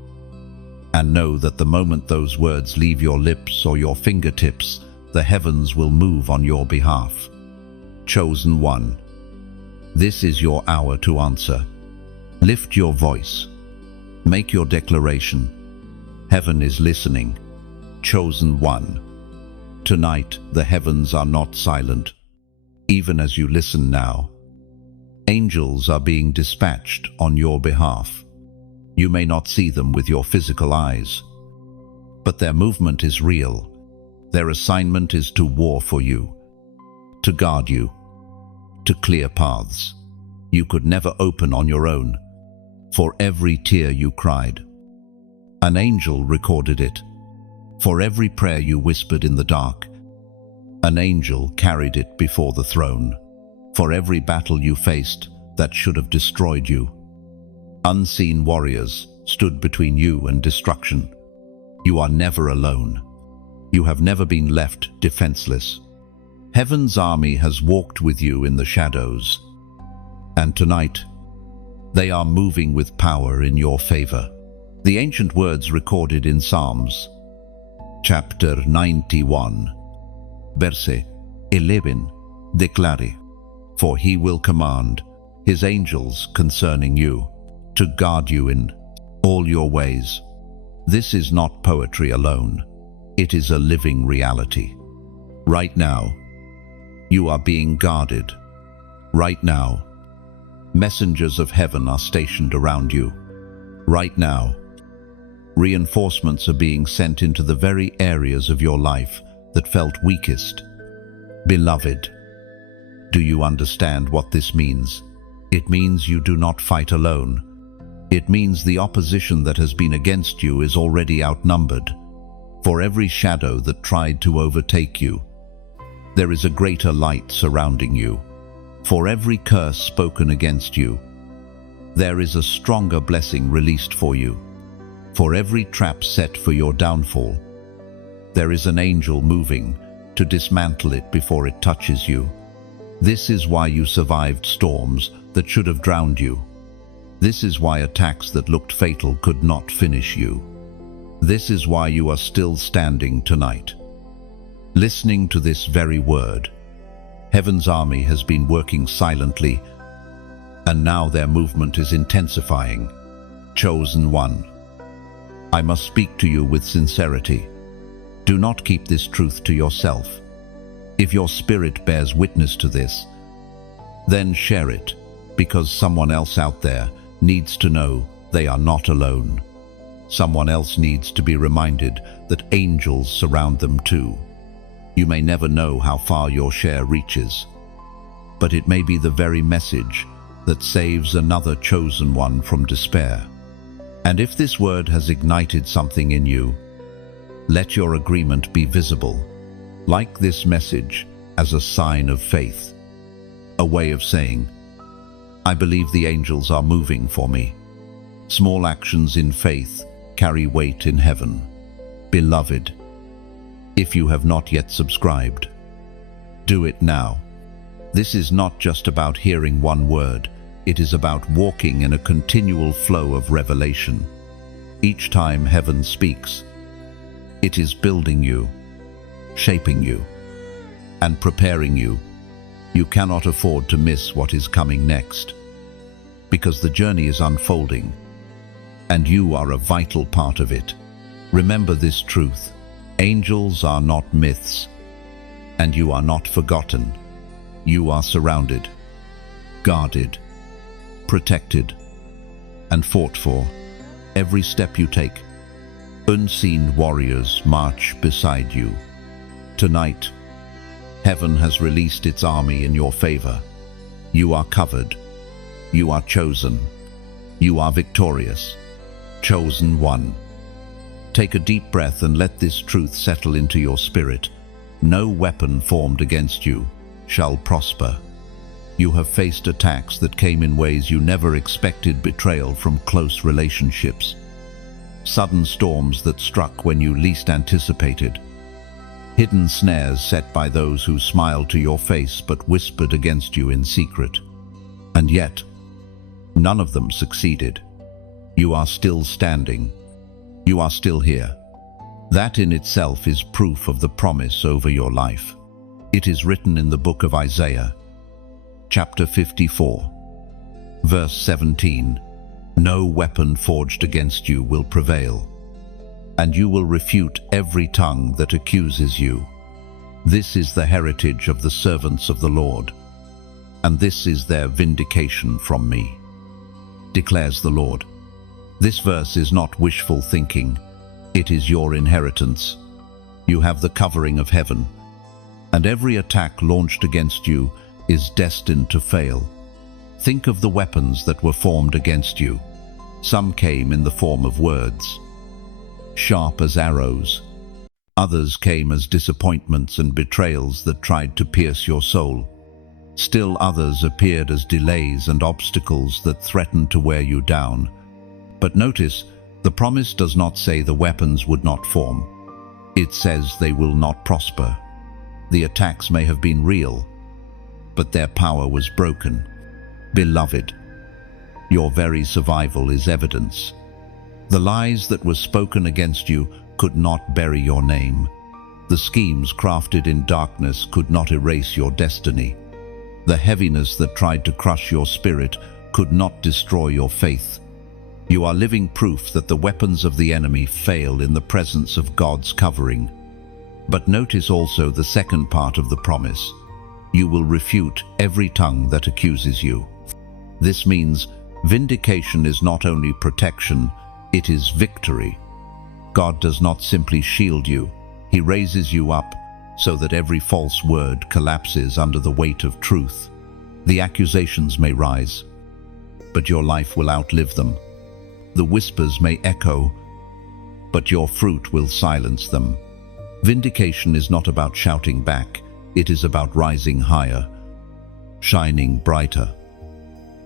and know that the moment those words leave your lips or your fingertips, the heavens will move on your behalf. Chosen one, this is your hour to answer. Lift your voice. Make your declaration. Heaven is listening. Chosen one, tonight the heavens are not silent. Even as you listen now, angels are being dispatched on your behalf. You may not see them with your physical eyes, but their movement is real. Their assignment is to war for you, to guard you, to clear paths you could never open on your own. For every tear you cried, an angel recorded it. For every prayer you whispered in the dark, an angel carried it before the throne. For every battle you faced that should have destroyed you, unseen warriors stood between you and destruction. You are never alone. You have never been left defenseless. Heaven's army has walked with you in the shadows, and tonight they are moving with power in your favor. The ancient words recorded in Psalms, chapter 91, verse 11, declare, for he will command his angels concerning you, to guard you in all your ways. This is not poetry alone. It is a living reality. Right now, you are being guarded. Right now, messengers of heaven are stationed around you. Right now, reinforcements are being sent into the very areas of your life that felt weakest. Beloved, do you understand what this means? It means you do not fight alone. It means the opposition that has been against you is already outnumbered. For every shadow that tried to overtake you, there is a greater light surrounding you. For every curse spoken against you, there is a stronger blessing released for you. For every trap set for your downfall, there is an angel moving to dismantle it before it touches you. This is why you survived storms that should have drowned you. This is why attacks that looked fatal could not finish you. This is why you are still standing tonight, listening to this very word. Heaven's army has been working silently, and now their movement is intensifying. Chosen one, I must speak to you with sincerity. Do not keep this truth to yourself. If your spirit bears witness to this, then share it, because someone else out there needs to know they are not alone. Someone else needs to be reminded that angels surround them too. You may never know how far your share reaches, but it may be the very message that saves another chosen one from despair. And if this word has ignited something in you, let your agreement be visible, like this message, as a sign of faith, a way of saying, I believe the angels are moving for me. Small actions in faith carry weight in heaven. Beloved, if you have not yet subscribed, do it now. This is not just about hearing one word. It is about walking in a continual flow of revelation. Each time heaven speaks, it is building you, shaping you, and preparing you. You cannot afford to miss what is coming next, because the journey is unfolding, and you are a vital part of it. Remember this truth: angels are not myths, and you are not forgotten. You are surrounded, guarded, protected, and fought for. Every step you take, unseen warriors march beside you. Tonight, heaven has released its army in your favor. You are covered. You are chosen. You are victorious. Chosen one. Take a deep breath and let this truth settle into your spirit. No weapon formed against you shall prosper. You have faced attacks that came in ways you never expected, betrayal from close relationships, sudden storms that struck when you least anticipated, hidden snares set by those who smiled to your face but whispered against you in secret. And yet, none of them succeeded. You are still standing. You are still here. That in itself is proof of the promise over your life. It is written in the book of Isaiah, chapter 54, verse 17, "No weapon forged against you will prevail, and you will refute every tongue that accuses you. This is the heritage of the servants of the Lord, and this is their vindication from me, declares the Lord." This verse is not wishful thinking. It is your inheritance. You have the covering of heaven, and every attack launched against you is destined to fail. Think of the weapons that were formed against you. Some came in the form of words, sharp as arrows. Others came as disappointments and betrayals that tried to pierce your soul. Still others appeared as delays and obstacles that threatened to wear you down. But notice, the promise does not say the weapons would not form. It says they will not prosper. The attacks may have been real, but their power was broken. Beloved, your very survival is evidence. The lies that were spoken against you could not bury your name. The schemes crafted in darkness could not erase your destiny. The heaviness that tried to crush your spirit could not destroy your faith. You are living proof that the weapons of the enemy fail in the presence of God's covering. But notice also the second part of the promise. You will refute every tongue that accuses you. This means vindication is not only protection, it is victory. God does not simply shield you. He raises you up so that every false word collapses under the weight of truth. The accusations may rise, but your life will outlive them. The whispers may echo, but your fruit will silence them. Vindication is not about shouting back. It is about rising higher, shining brighter,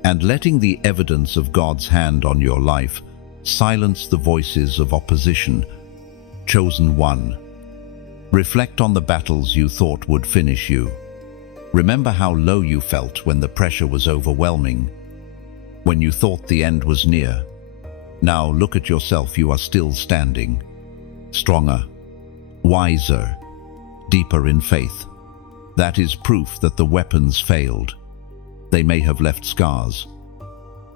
and letting the evidence of God's hand on your life silence the voices of opposition. Chosen one. Reflect on the battles you thought would finish you. Remember how low you felt when the pressure was overwhelming, when you thought the end was near. Now look at yourself. You are still standing, stronger, wiser, deeper in faith. That is proof that the weapons failed. They may have left scars,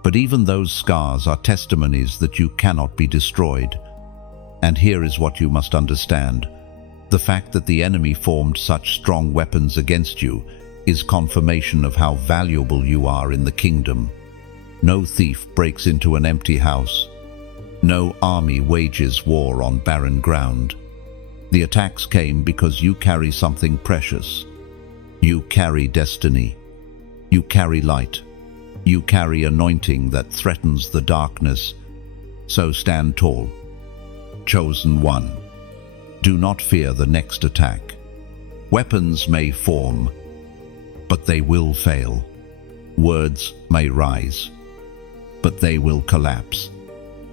but even those scars are testimonies that you cannot be destroyed. And here is what you must understand. The fact that the enemy formed such strong weapons against you is confirmation of how valuable you are in the kingdom. No thief breaks into an empty house. No army wages war on barren ground. The attacks came because you carry something precious. You carry destiny. You carry light. You carry anointing that threatens the darkness. So stand tall. Chosen one. Do not fear the next attack. Weapons may form, but they will fail. Words may rise, but they will collapse.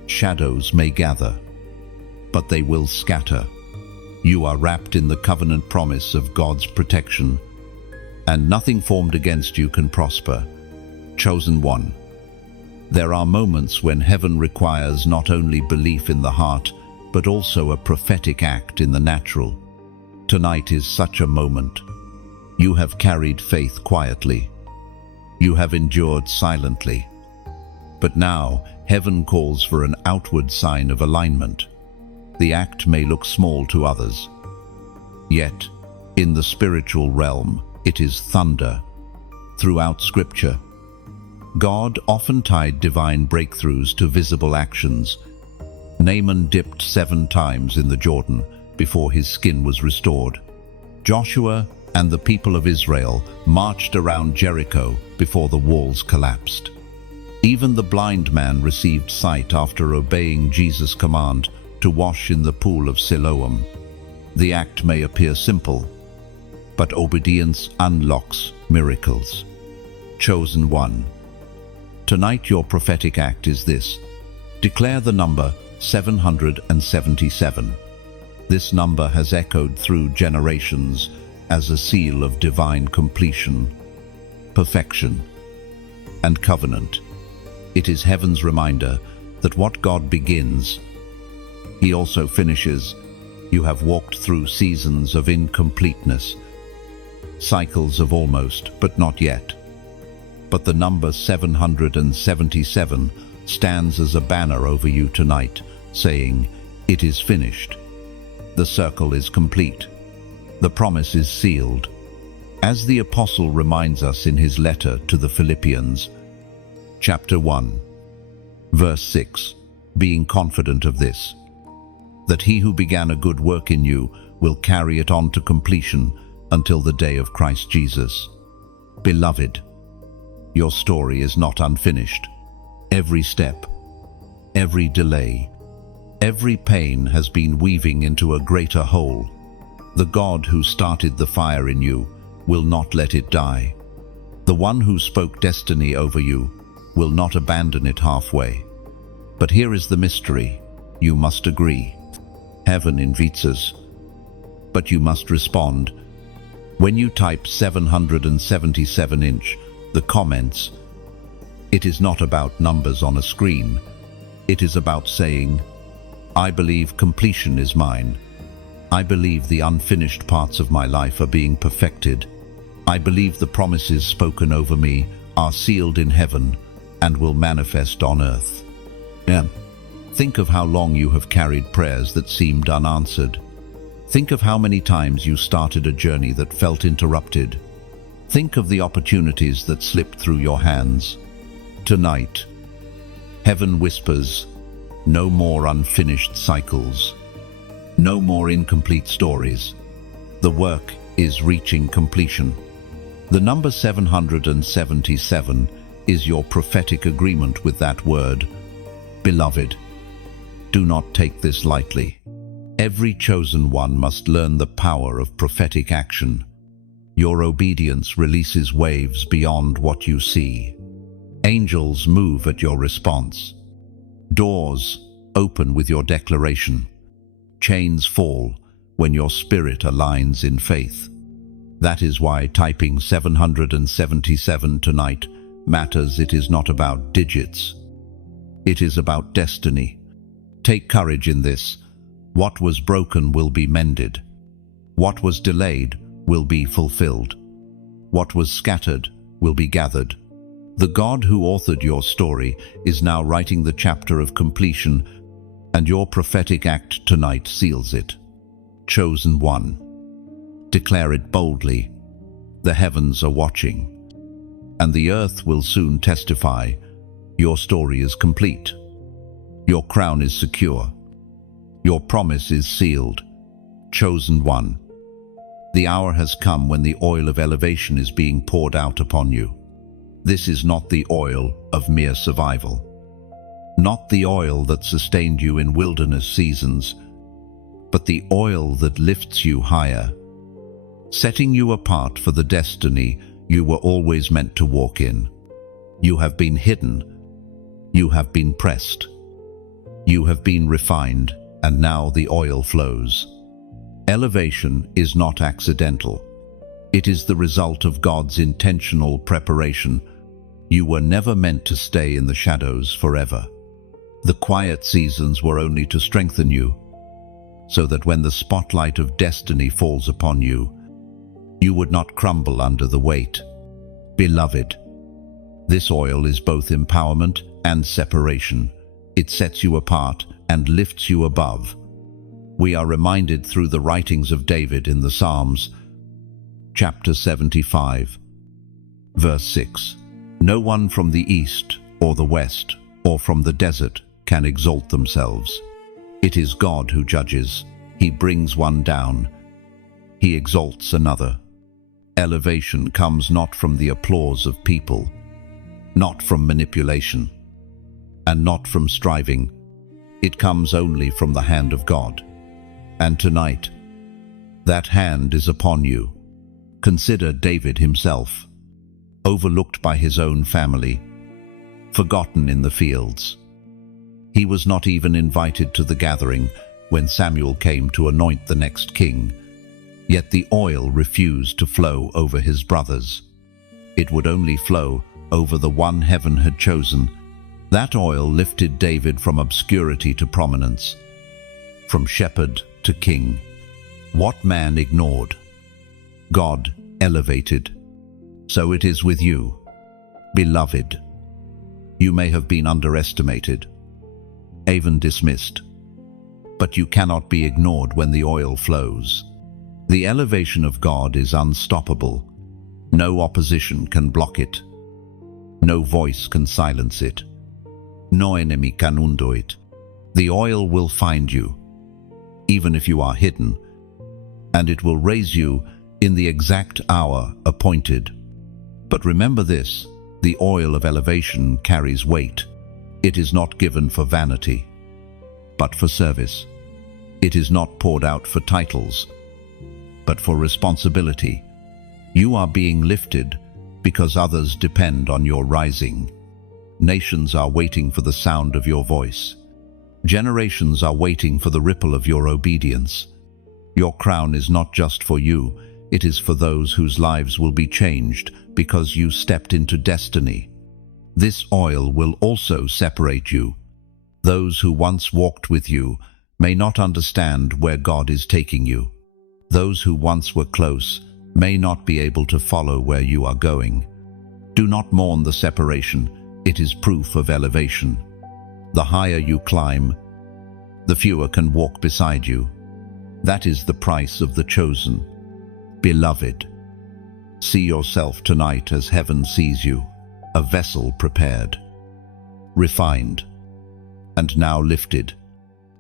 Shadows may gather, but they will scatter. You are wrapped in the covenant promise of God's protection, and nothing formed against you can prosper. Chosen one. There are moments when heaven requires not only belief in the heart, but also a prophetic act in the natural. Tonight is such a moment. You have carried faith quietly. You have endured silently. But now, heaven calls for an outward sign of alignment. The act may look small to others. Yet, in the spiritual realm, it is thunder. Throughout Scripture, God often tied divine breakthroughs to visible actions. Naaman dipped 7 times in the Jordan before his skin was restored. Joshua and the people of Israel marched around Jericho before the walls collapsed. Even the blind man received sight after obeying Jesus' command to wash in the pool of Siloam. The act may appear simple, but obedience unlocks miracles. Chosen one. Tonight your prophetic act is this. Declare the number 777. This number has echoed through generations as a seal of divine completion, perfection, and covenant. It is heaven's reminder that what God begins, He also finishes. You have walked through seasons of incompleteness, cycles of almost, but not yet. But the number 777 stands as a banner over you tonight, saying, "It is finished." The circle is complete. The promise is sealed. As the Apostle reminds us in his letter to the Philippians, chapter 1, verse 6, being confident of this, that he who began a good work in you will carry it on to completion until the day of Christ Jesus. Beloved, your story is not unfinished. Every step, every delay, every pain has been weaving into a greater whole. The God who started the fire in you will not let it die. The one who spoke destiny over you will not abandon it halfway. But here is the mystery. You must agree. Heaven invites us, but you must respond. When you type 777-inch, the comments, it is not about numbers on a screen. It is about saying, "I believe completion is mine. I believe the unfinished parts of my life are being perfected. I believe the promises spoken over me are sealed in heaven and will manifest on earth." Think of how long you have carried prayers that seemed unanswered. Think of how many times you started a journey that felt interrupted. Think of the opportunities that slipped through your hands. Tonight, heaven whispers, no more unfinished cycles. No more incomplete stories. The work is reaching completion. The number 777 is your prophetic agreement with that word. Beloved, do not take this lightly. Every chosen one must learn the power of prophetic action. Your obedience releases waves beyond what you see. Angels move at your response. Doors open with your declaration. Chains fall when your spirit aligns in faith. That is why typing 777 tonight matters. It is not about digits. It is about destiny. Take courage in this. What was broken will be mended. What was delayed will be fulfilled. What was scattered will be gathered. The God who authored your story is now writing the chapter of completion, and your prophetic act tonight seals it. Chosen one. Declare it boldly. The heavens are watching, and the earth will soon testify. Your story is complete. Your crown is secure. Your promise is sealed. Chosen one. The hour has come when the oil of elevation is being poured out upon you. This is not the oil of mere survival. Not the oil that sustained you in wilderness seasons, but the oil that lifts you higher, setting you apart for the destiny you were always meant to walk in. You have been hidden. You have been pressed. You have been refined, and now the oil flows. Elevation is not accidental. It is the result of God's intentional preparation. You were never meant to stay in the shadows forever. The quiet seasons were only to strengthen you, so that when the spotlight of destiny falls upon you, you would not crumble under the weight. Beloved, this oil is both empowerment and separation. It sets you apart and lifts you above. We are reminded through the writings of David in the Psalms, chapter 75, verse 6. No one from the east or the west or from the desert can exalt themselves. It is God who judges. He brings one down. He exalts another. Elevation comes not from the applause of people, not from manipulation, and not from striving. It comes only from the hand of God. And tonight, that hand is upon you. Consider David himself, overlooked by his own family, forgotten in the fields. He was not even invited to the gathering when Samuel came to anoint the next king, yet the oil refused to flow over his brothers. It would only flow over the one heaven had chosen, That oil lifted David from obscurity to prominence, from shepherd to king. What man ignored, God elevated. So it is with you, beloved. You may have been underestimated, even dismissed, but you cannot be ignored when the oil flows. The elevation of God is unstoppable. No opposition can block it. No voice can silence it. No enemy can undo it. The oil will find you, even if you are hidden, and it will raise you in the exact hour appointed. But remember this, the oil of elevation carries weight. It is not given for vanity, but for service. It is not poured out for titles, but for responsibility. You are being lifted because others depend on your rising. Nations are waiting for the sound of your voice. Generations are waiting for the ripple of your obedience. Your crown is not just for you, it is for those whose lives will be changed because you stepped into destiny. This oil will also separate you. Those who once walked with you may not understand where God is taking you. Those who once were close may not be able to follow where you are going. Do not mourn the separation. It is proof of elevation. The higher you climb, the fewer can walk beside you. That is the price of the chosen. Beloved, see yourself tonight as heaven sees you, a vessel prepared, refined, and now lifted.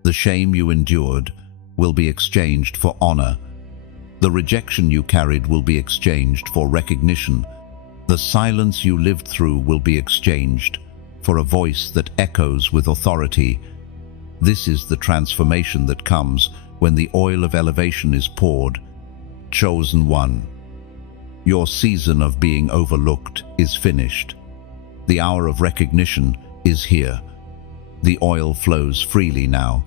The shame you endured will be exchanged for honor. The rejection you carried will be exchanged for recognition. The silence you lived through will be exchanged for a voice that echoes with authority. This is the transformation that comes when the oil of elevation is poured. Chosen one, your season of being overlooked is finished. The hour of recognition is here. The oil flows freely now,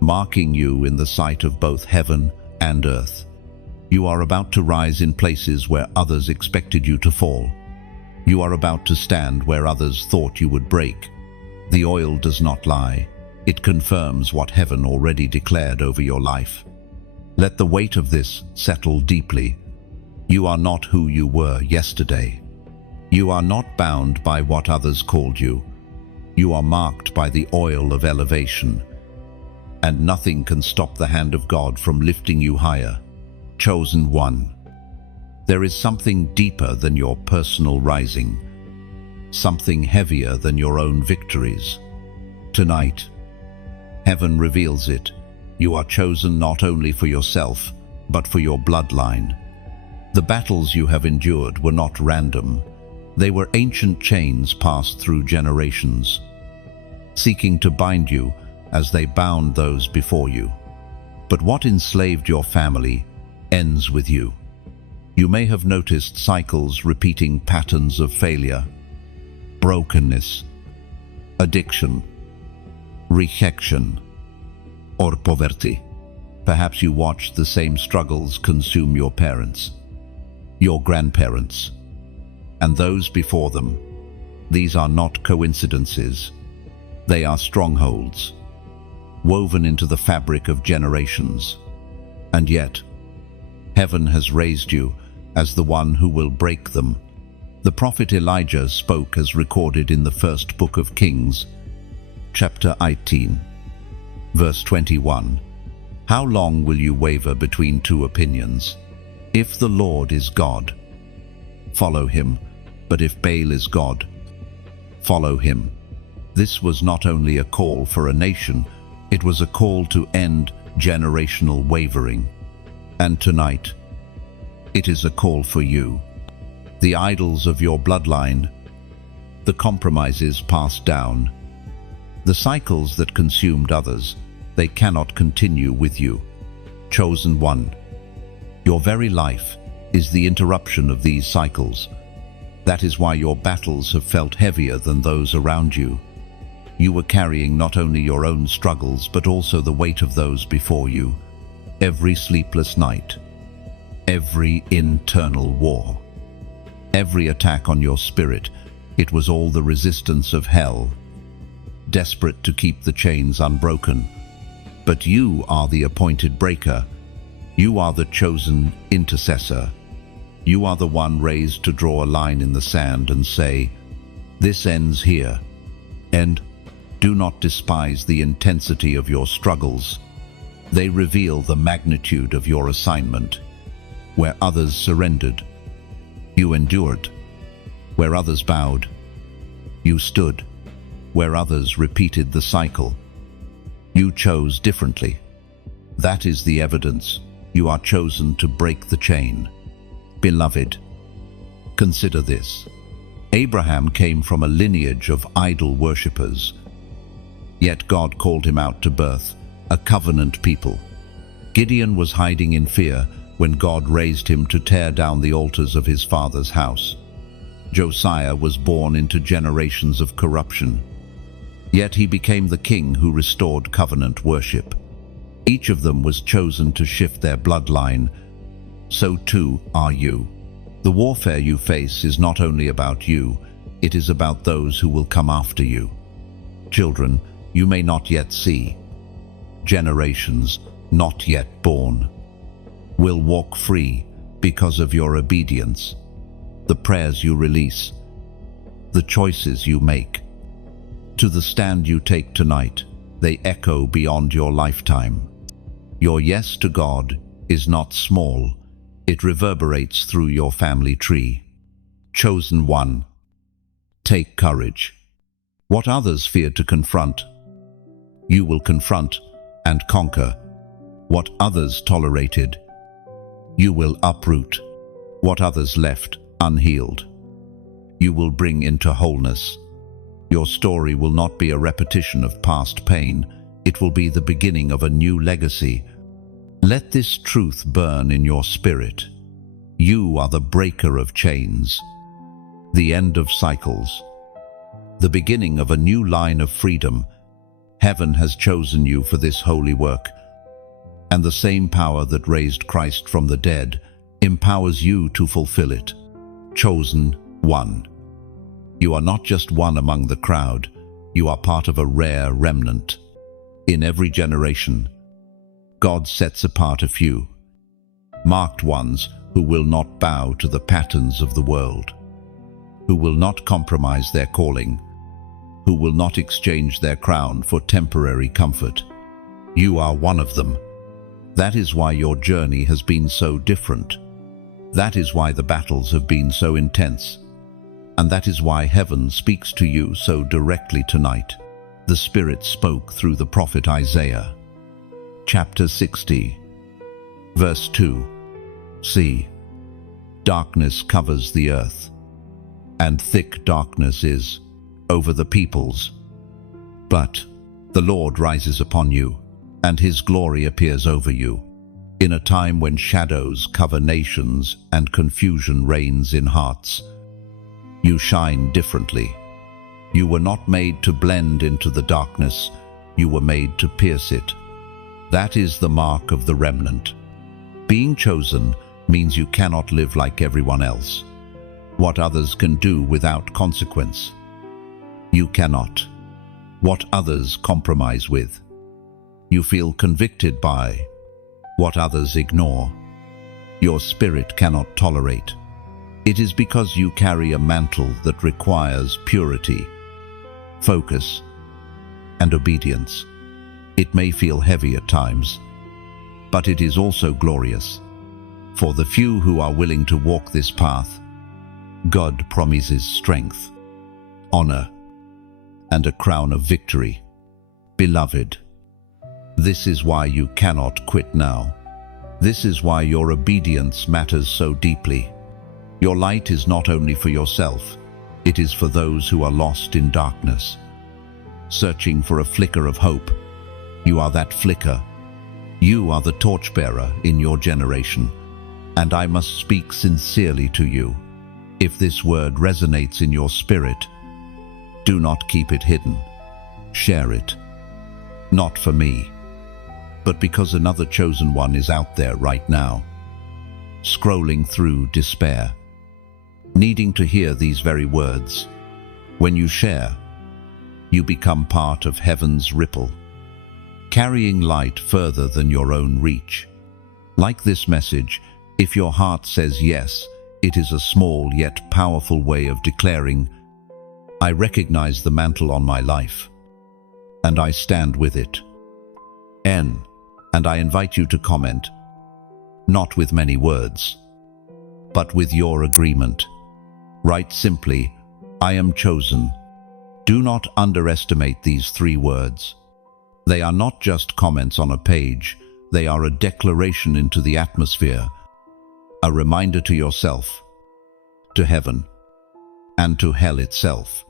marking you in the sight of both heaven and earth. You are about to rise in places where others expected you to fall. You are about to stand where others thought you would break. The oil does not lie. It confirms what heaven already declared over your life. Let the weight of this settle deeply. You are not who you were yesterday. You are not bound by what others called you. You are marked by the oil of elevation, and nothing can stop the hand of God from lifting you higher. Chosen one, there is something deeper than your personal rising, something heavier than your own victories. Tonight, heaven reveals it. You are chosen not only for yourself, but for your bloodline. The battles you have endured were not random. They were ancient chains passed through generations, seeking to bind you as they bound those before you. But what enslaved your family ends with you. You may have noticed cycles repeating patterns of failure, brokenness, addiction, rejection, or poverty. Perhaps you watched the same struggles consume your parents, your grandparents, and those before them. These are not coincidences. They are strongholds, woven into the fabric of generations. And yet, heaven has raised you as the one who will break them. The prophet Elijah spoke as recorded in the first book of Kings, chapter 18, verse 21. How long will you waver between two opinions? If the Lord is God, follow him, but if Baal is God, follow him. This was not only a call for a nation, it was a call to end generational wavering. And tonight, it is a call for you. The idols of your bloodline, the compromises passed down, the cycles that consumed others, they cannot continue with you. Chosen one, your very life is the interruption of these cycles. That is why your battles have felt heavier than those around you. You were carrying not only your own struggles, but also the weight of those before you. Every sleepless night, every internal war, every attack on your spirit, it was all the resistance of hell. desperate to keep the chains unbroken. But you are the appointed breaker. You are the chosen intercessor. You are the one raised to draw a line in the sand and say, "This ends here." And do not despise the intensity of your struggles. They reveal the magnitude of your assignment. Where others surrendered, you endured. Where others bowed, you stood. Where others repeated the cycle, you chose differently. That is the evidence. You are chosen to break the chain. Beloved, consider this. Abraham came from a lineage of idol worshippers, yet God called him out to birth a covenant people. Gideon was hiding in fear when God raised him to tear down the altars of his father's house. Josiah was born into generations of corruption, yet he became the king who restored covenant worship. Each of them was chosen to shift their bloodline. So too are you. The warfare you face is not only about you, it is about those who will come after you. Children you may not yet see, generations not yet born, will walk free because of your obedience. The prayers you release, the choices you make, to the stand you take tonight, they echo beyond your lifetime. Your yes to God is not small. It reverberates through your family tree. Chosen one, take courage. What others feared to confront, you will confront and conquer. What others tolerated, you will uproot. What others left unhealed, you will bring into wholeness. Your story will not be a repetition of past pain. It will be the beginning of a new legacy. Let this truth burn in your spirit. You are the breaker of chains, the end of cycles, the beginning of a new line of freedom. Heaven has chosen you for this holy work, and the same power that raised Christ from the dead empowers you to fulfill it. Chosen one. You are not just one among the crowd, you are part of a rare remnant. In every generation, God sets apart a few, marked ones who will not bow to the patterns of the world, who will not compromise their calling, who will not exchange their crown for temporary comfort. You are one of them. That is why your journey has been so different. That is why the battles have been so intense. And that is why heaven speaks to you so directly tonight. The Spirit spoke through the prophet Isaiah. Chapter 60, verse 2. See, darkness covers the earth, and thick darkness is over the peoples. But the Lord rises upon you, and his glory appears over you. In a time when shadows cover nations and confusion reigns in hearts, you shine differently. You were not made to blend into the darkness, you were made to pierce it. That is the mark of the remnant. Being chosen means you cannot live like everyone else. What others can do without consequence, you cannot. What others compromise with, you feel convicted by. What others ignore, your spirit cannot tolerate. It is because you carry a mantle that requires purity, focus, and obedience. It may feel heavy at times, but it is also glorious. For the few who are willing to walk this path, God promises strength, honor, and a crown of victory. Beloved, this is why you cannot quit now. This is why your obedience matters so deeply. Your light is not only for yourself, it is for those who are lost in darkness, searching for a flicker of hope. You are that flicker. You are the torchbearer in your generation, and I must speak sincerely to you. If this word resonates in your spirit, do not keep it hidden. Share it. Not for me, but because another chosen one is out there right now, scrolling through despair, needing to hear these very words. When you share, You become part of heaven's ripple, carrying light further than your own reach. Like this message, if your heart says yes, it is a small yet powerful way of declaring, I recognize the mantle on my life, and I stand with it. And I invite you to comment, not with many words, but with your agreement. Write simply, I am chosen. Do not underestimate these 3 words. They are not just comments on a page, they are a declaration into the atmosphere, a reminder to yourself, to heaven, and to hell itself,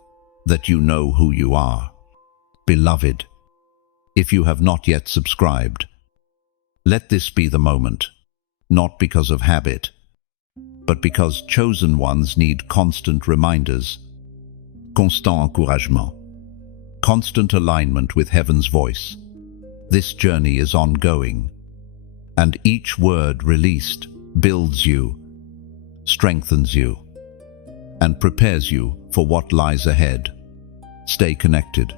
that you know who you are. Beloved, if you have not yet subscribed, let this be the moment, not because of habit, but because chosen ones need constant reminders, constant encouragement, constant alignment with heaven's voice. This journey is ongoing, and each word released builds you, strengthens you, and prepares you for what lies ahead. Stay connected,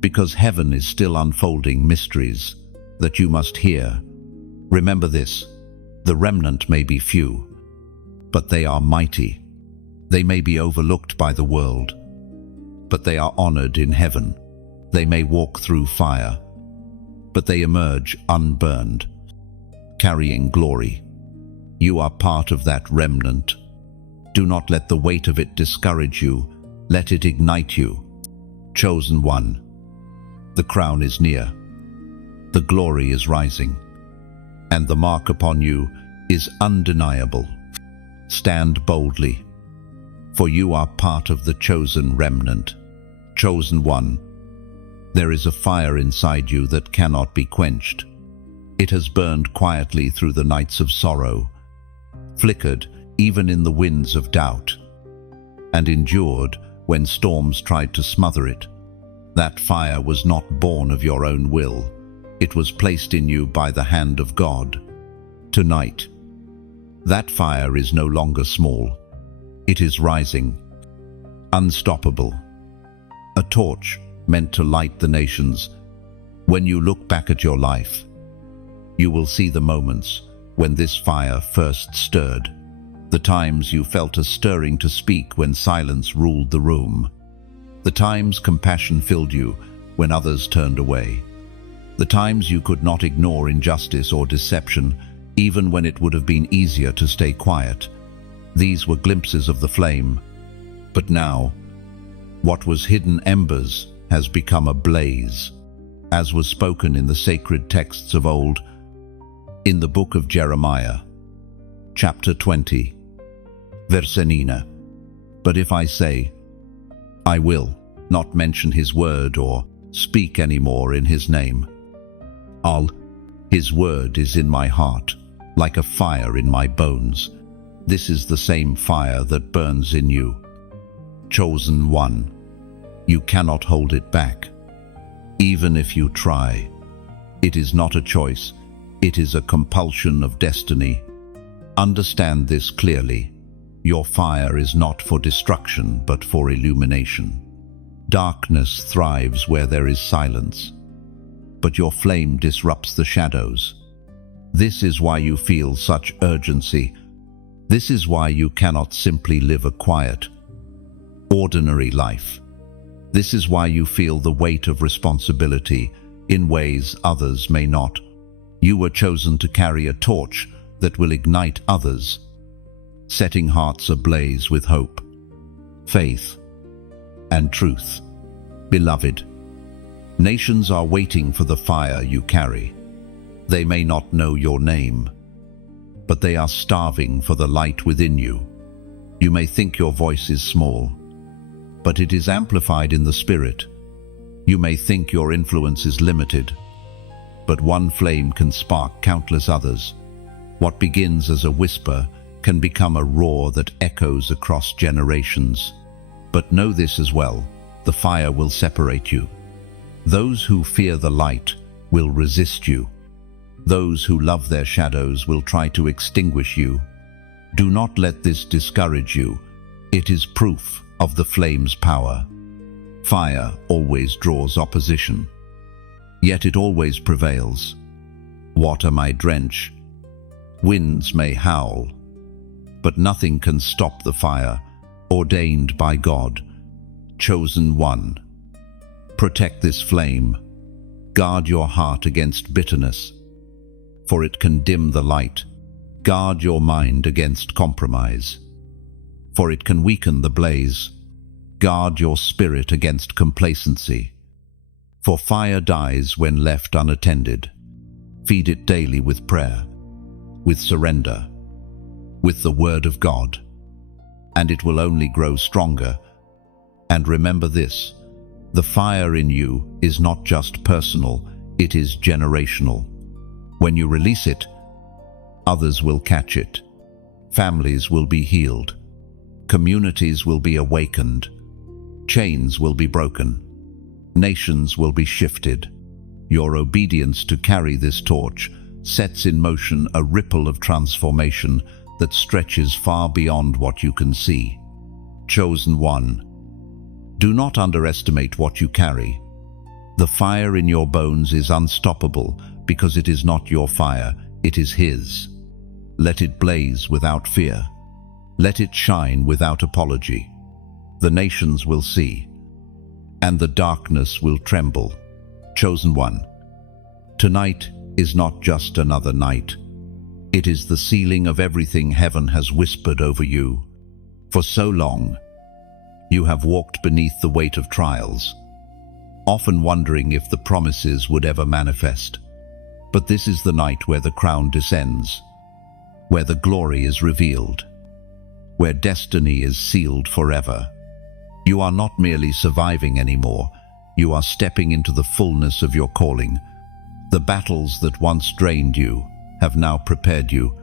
because heaven is still unfolding mysteries that you must hear. Remember this, the remnant may be few, but they are mighty. They may be overlooked by the world, but they are honored in heaven. They may walk through fire, but they emerge unburned, carrying glory. You are part of that remnant. Do not let the weight of it discourage you. Let it ignite you. Chosen one, the crown is near. The glory is rising, and the mark upon you is undeniable. Stand boldly, for you are part of the chosen remnant. Chosen one, there is a fire inside you that cannot be quenched. It has burned quietly through the nights of sorrow, flickered even in the winds of doubt, and endured when storms tried to smother it. That fire was not born of your own will. It was placed in you by the hand of God. Tonight, that fire is no longer small. It is rising, unstoppable. A torch meant to light the nations. When you look back at your life, you will see the moments when this fire first stirred. The times you felt a stirring to speak when silence ruled the room. The times compassion filled you when others turned away. The times you could not ignore injustice or deception, even when it would have been easier to stay quiet. These were glimpses of the flame. But now, what was hidden embers has become a blaze, as was spoken in the sacred texts of old, in the book of Jeremiah, chapter 20, verse 9. But if I say, I will not mention his word or speak any more in his name, his word is in my heart, like a fire in my bones. This is the same fire that burns in you. Chosen one, you cannot hold it back. Even if you try, it is not a choice, it is a compulsion of destiny. Understand this clearly. Your fire is not for destruction, but for illumination. Darkness thrives where there is silence, but your flame disrupts the shadows. This is why you feel such urgency. This is why you cannot simply live a quiet, ordinary life. This is why you feel the weight of responsibility in ways others may not. You were chosen to carry a torch that will ignite others, setting hearts ablaze with hope, faith, and truth. Beloved, nations are waiting for the fire you carry. They may not know your name, but they are starving for the light within you. You may think your voice is small, but it is amplified in the Spirit. You may think your influence is limited, but one flame can spark countless others. What begins as a whisper can become a roar that echoes across generations. But know this as well, the fire will separate you. Those who fear the light will resist you. Those who love their shadows will try to extinguish you. Do not let this discourage you. It is proof of the flame's power. Fire always draws opposition, yet it always prevails. Water may drench, winds may howl, but nothing can stop the fire ordained by God. Chosen one, protect this flame. Guard your heart against bitterness, for it can dim the light. Guard your mind against compromise, for it can weaken the blaze. Guard your spirit against complacency, for fire dies when left unattended. Feed it daily with prayer, with surrender, with the Word of God, and it will only grow stronger. And remember this, the fire in you is not just personal, it is generational. When you release it, others will catch it. Families will be healed. Communities will be awakened. Chains will be broken. Nations will be shifted. Your obedience to carry this torch sets in motion a ripple of transformation that stretches far beyond what you can see. Chosen one, do not underestimate what you carry. The fire in your bones is unstoppable because it is not your fire, it is His. Let it blaze without fear. Let it shine without apology. The nations will see, and the darkness will tremble. Chosen one, tonight is not just another night. It is the sealing of everything heaven has whispered over you. For so long, you have walked beneath the weight of trials, often wondering if the promises would ever manifest. But this is the night where the crown descends, where the glory is revealed, where destiny is sealed forever. You are not merely surviving anymore, you are stepping into the fullness of your calling. The battles that once drained you have now prepared you.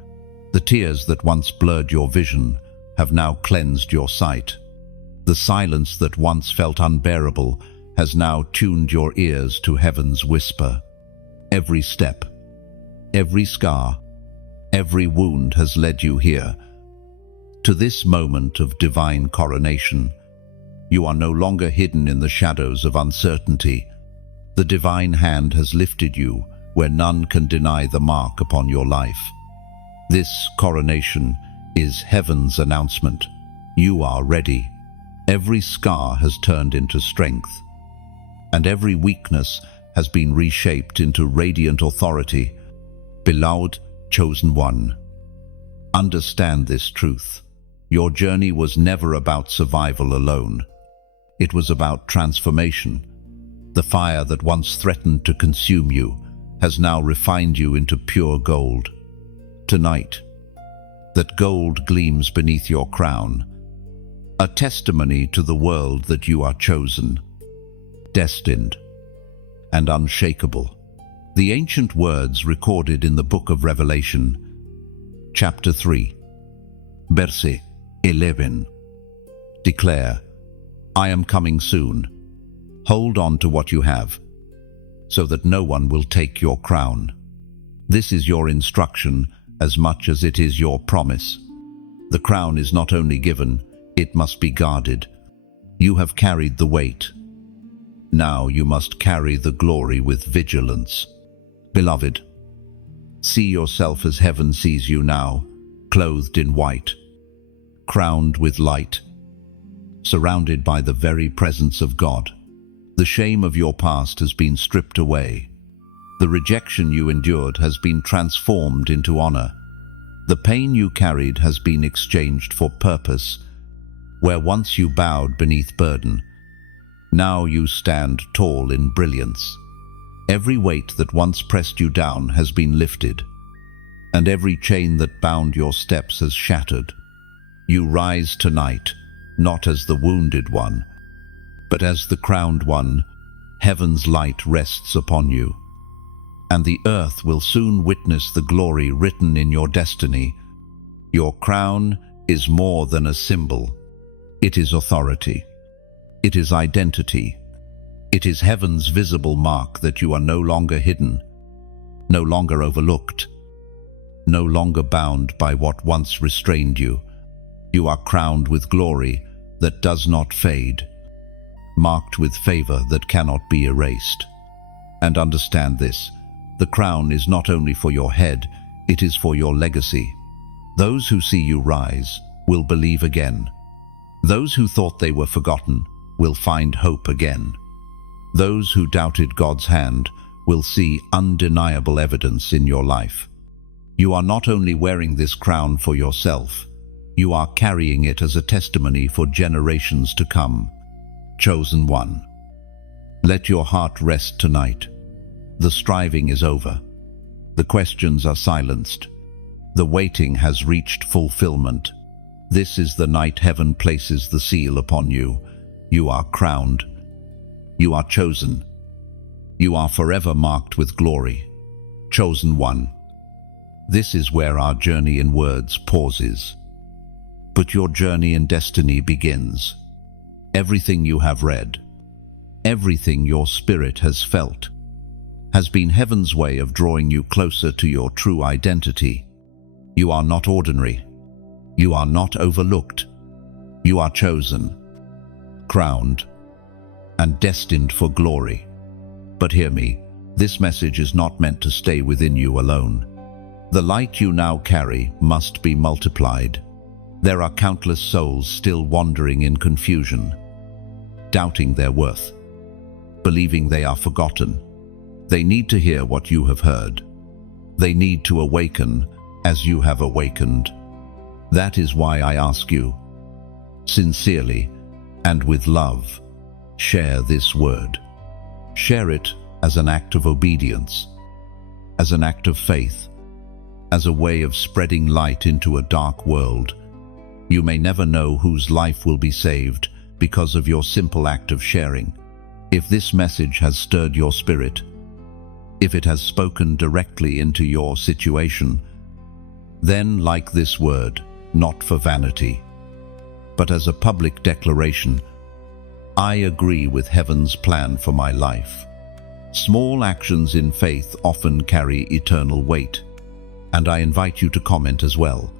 The tears that once blurred your vision have now cleansed your sight. The silence that once felt unbearable has now tuned your ears to heaven's whisper. Every step, every scar, every wound has led you here, to this moment of divine coronation. You are no longer hidden in the shadows of uncertainty. The divine hand has lifted you where none can deny the mark upon your life. This coronation is heaven's announcement. You are ready. Every scar has turned into strength, and every weakness has been reshaped into radiant authority. Beloved chosen one, understand this truth. Your journey was never about survival alone. It was about transformation. The fire that once threatened to consume you has now refined you into pure gold. Tonight, that gold gleams beneath your crown, a testimony to the world that you are chosen, destined, and unshakable. The ancient words recorded in the book of Revelation, chapter 3, verse 11, declare, I am coming soon. Hold on to what you have, so that no one will take your crown. This is your instruction as much as it is your promise. The crown is not only given, it must be guarded. You have carried the weight. Now you must carry the glory with vigilance. Beloved, see yourself as heaven sees you now, clothed in white, crowned with light, surrounded by the very presence of God. The shame of your past has been stripped away. The rejection you endured has been transformed into honor. The pain you carried has been exchanged for purpose. Where once you bowed beneath burden, now you stand tall in brilliance. Every weight that once pressed you down has been lifted, and every chain that bound your steps has shattered. You rise tonight, not as the wounded one, but as the crowned one. Heaven's light rests upon you, and the earth will soon witness the glory written in your destiny. Your crown is more than a symbol. It is authority. It is identity. It is heaven's visible mark that you are no longer hidden, no longer overlooked, no longer bound by what once restrained you. You are crowned with glory that does not fade. marked with favor that cannot be erased. And understand this, the crown is not only for your head, it is for your legacy. Those who see you rise will believe again. Those who thought they were forgotten will find hope again. Those who doubted God's hand will see undeniable evidence in your life. You are not only wearing this crown for yourself, you are carrying it as a testimony for generations to come. Chosen one. Let your heart rest tonight. The striving is over. The questions are silenced. The waiting has reached fulfillment. This is the night heaven places the seal upon you. You are crowned. You are chosen. You are forever marked with glory. Chosen one. This is where our journey in words pauses. But your journey in destiny begins. Everything you have read, everything your spirit has felt, has been heaven's way of drawing you closer to your true identity. You are not ordinary. You are not overlooked. You are chosen, crowned, and destined for glory. But hear me, this message is not meant to stay within you alone. The light you now carry must be multiplied. There are countless souls still wandering in confusion, doubting their worth, believing they are forgotten. They need to hear what you have heard. They need to awaken as you have awakened. That is why I ask you, sincerely and with love, share this word. Share it as an act of obedience, as an act of faith, as a way of spreading light into a dark world. You may never know whose life will be saved because of your simple act of sharing. If this message has stirred your spirit, if it has spoken directly into your situation, then like this word, not for vanity, but as a public declaration, I agree with heaven's plan for my life. Small actions in faith often carry eternal weight, and I invite you to comment as well.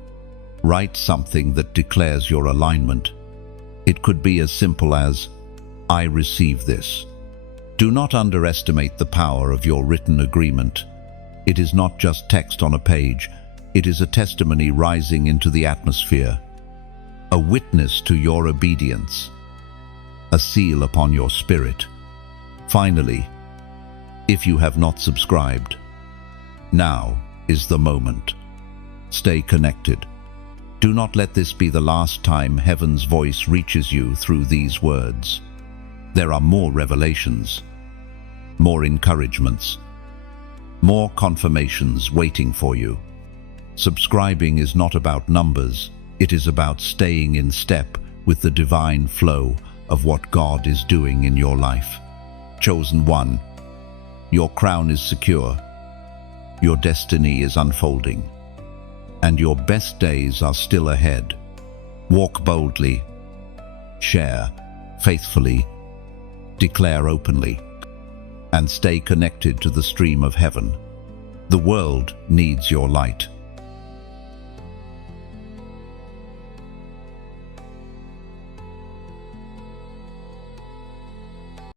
Write something that declares your alignment. It could be as simple as, I receive this. Do not underestimate the power of your written agreement. It is not just text on a page, it is a testimony rising into the atmosphere, a witness to your obedience, a seal upon your spirit. Finally, if you have not subscribed, now is the moment. Stay connected. Do not let this be the last time heaven's voice reaches you through these words. There are more revelations, more encouragements, more confirmations waiting for you. Subscribing is not about numbers, it is about staying in step with the divine flow of what God is doing in your life. Chosen one, your crown is secure, your destiny is unfolding, and your best days are still ahead. Walk boldly, share faithfully, declare openly, and stay connected to the stream of heaven. The world needs your light.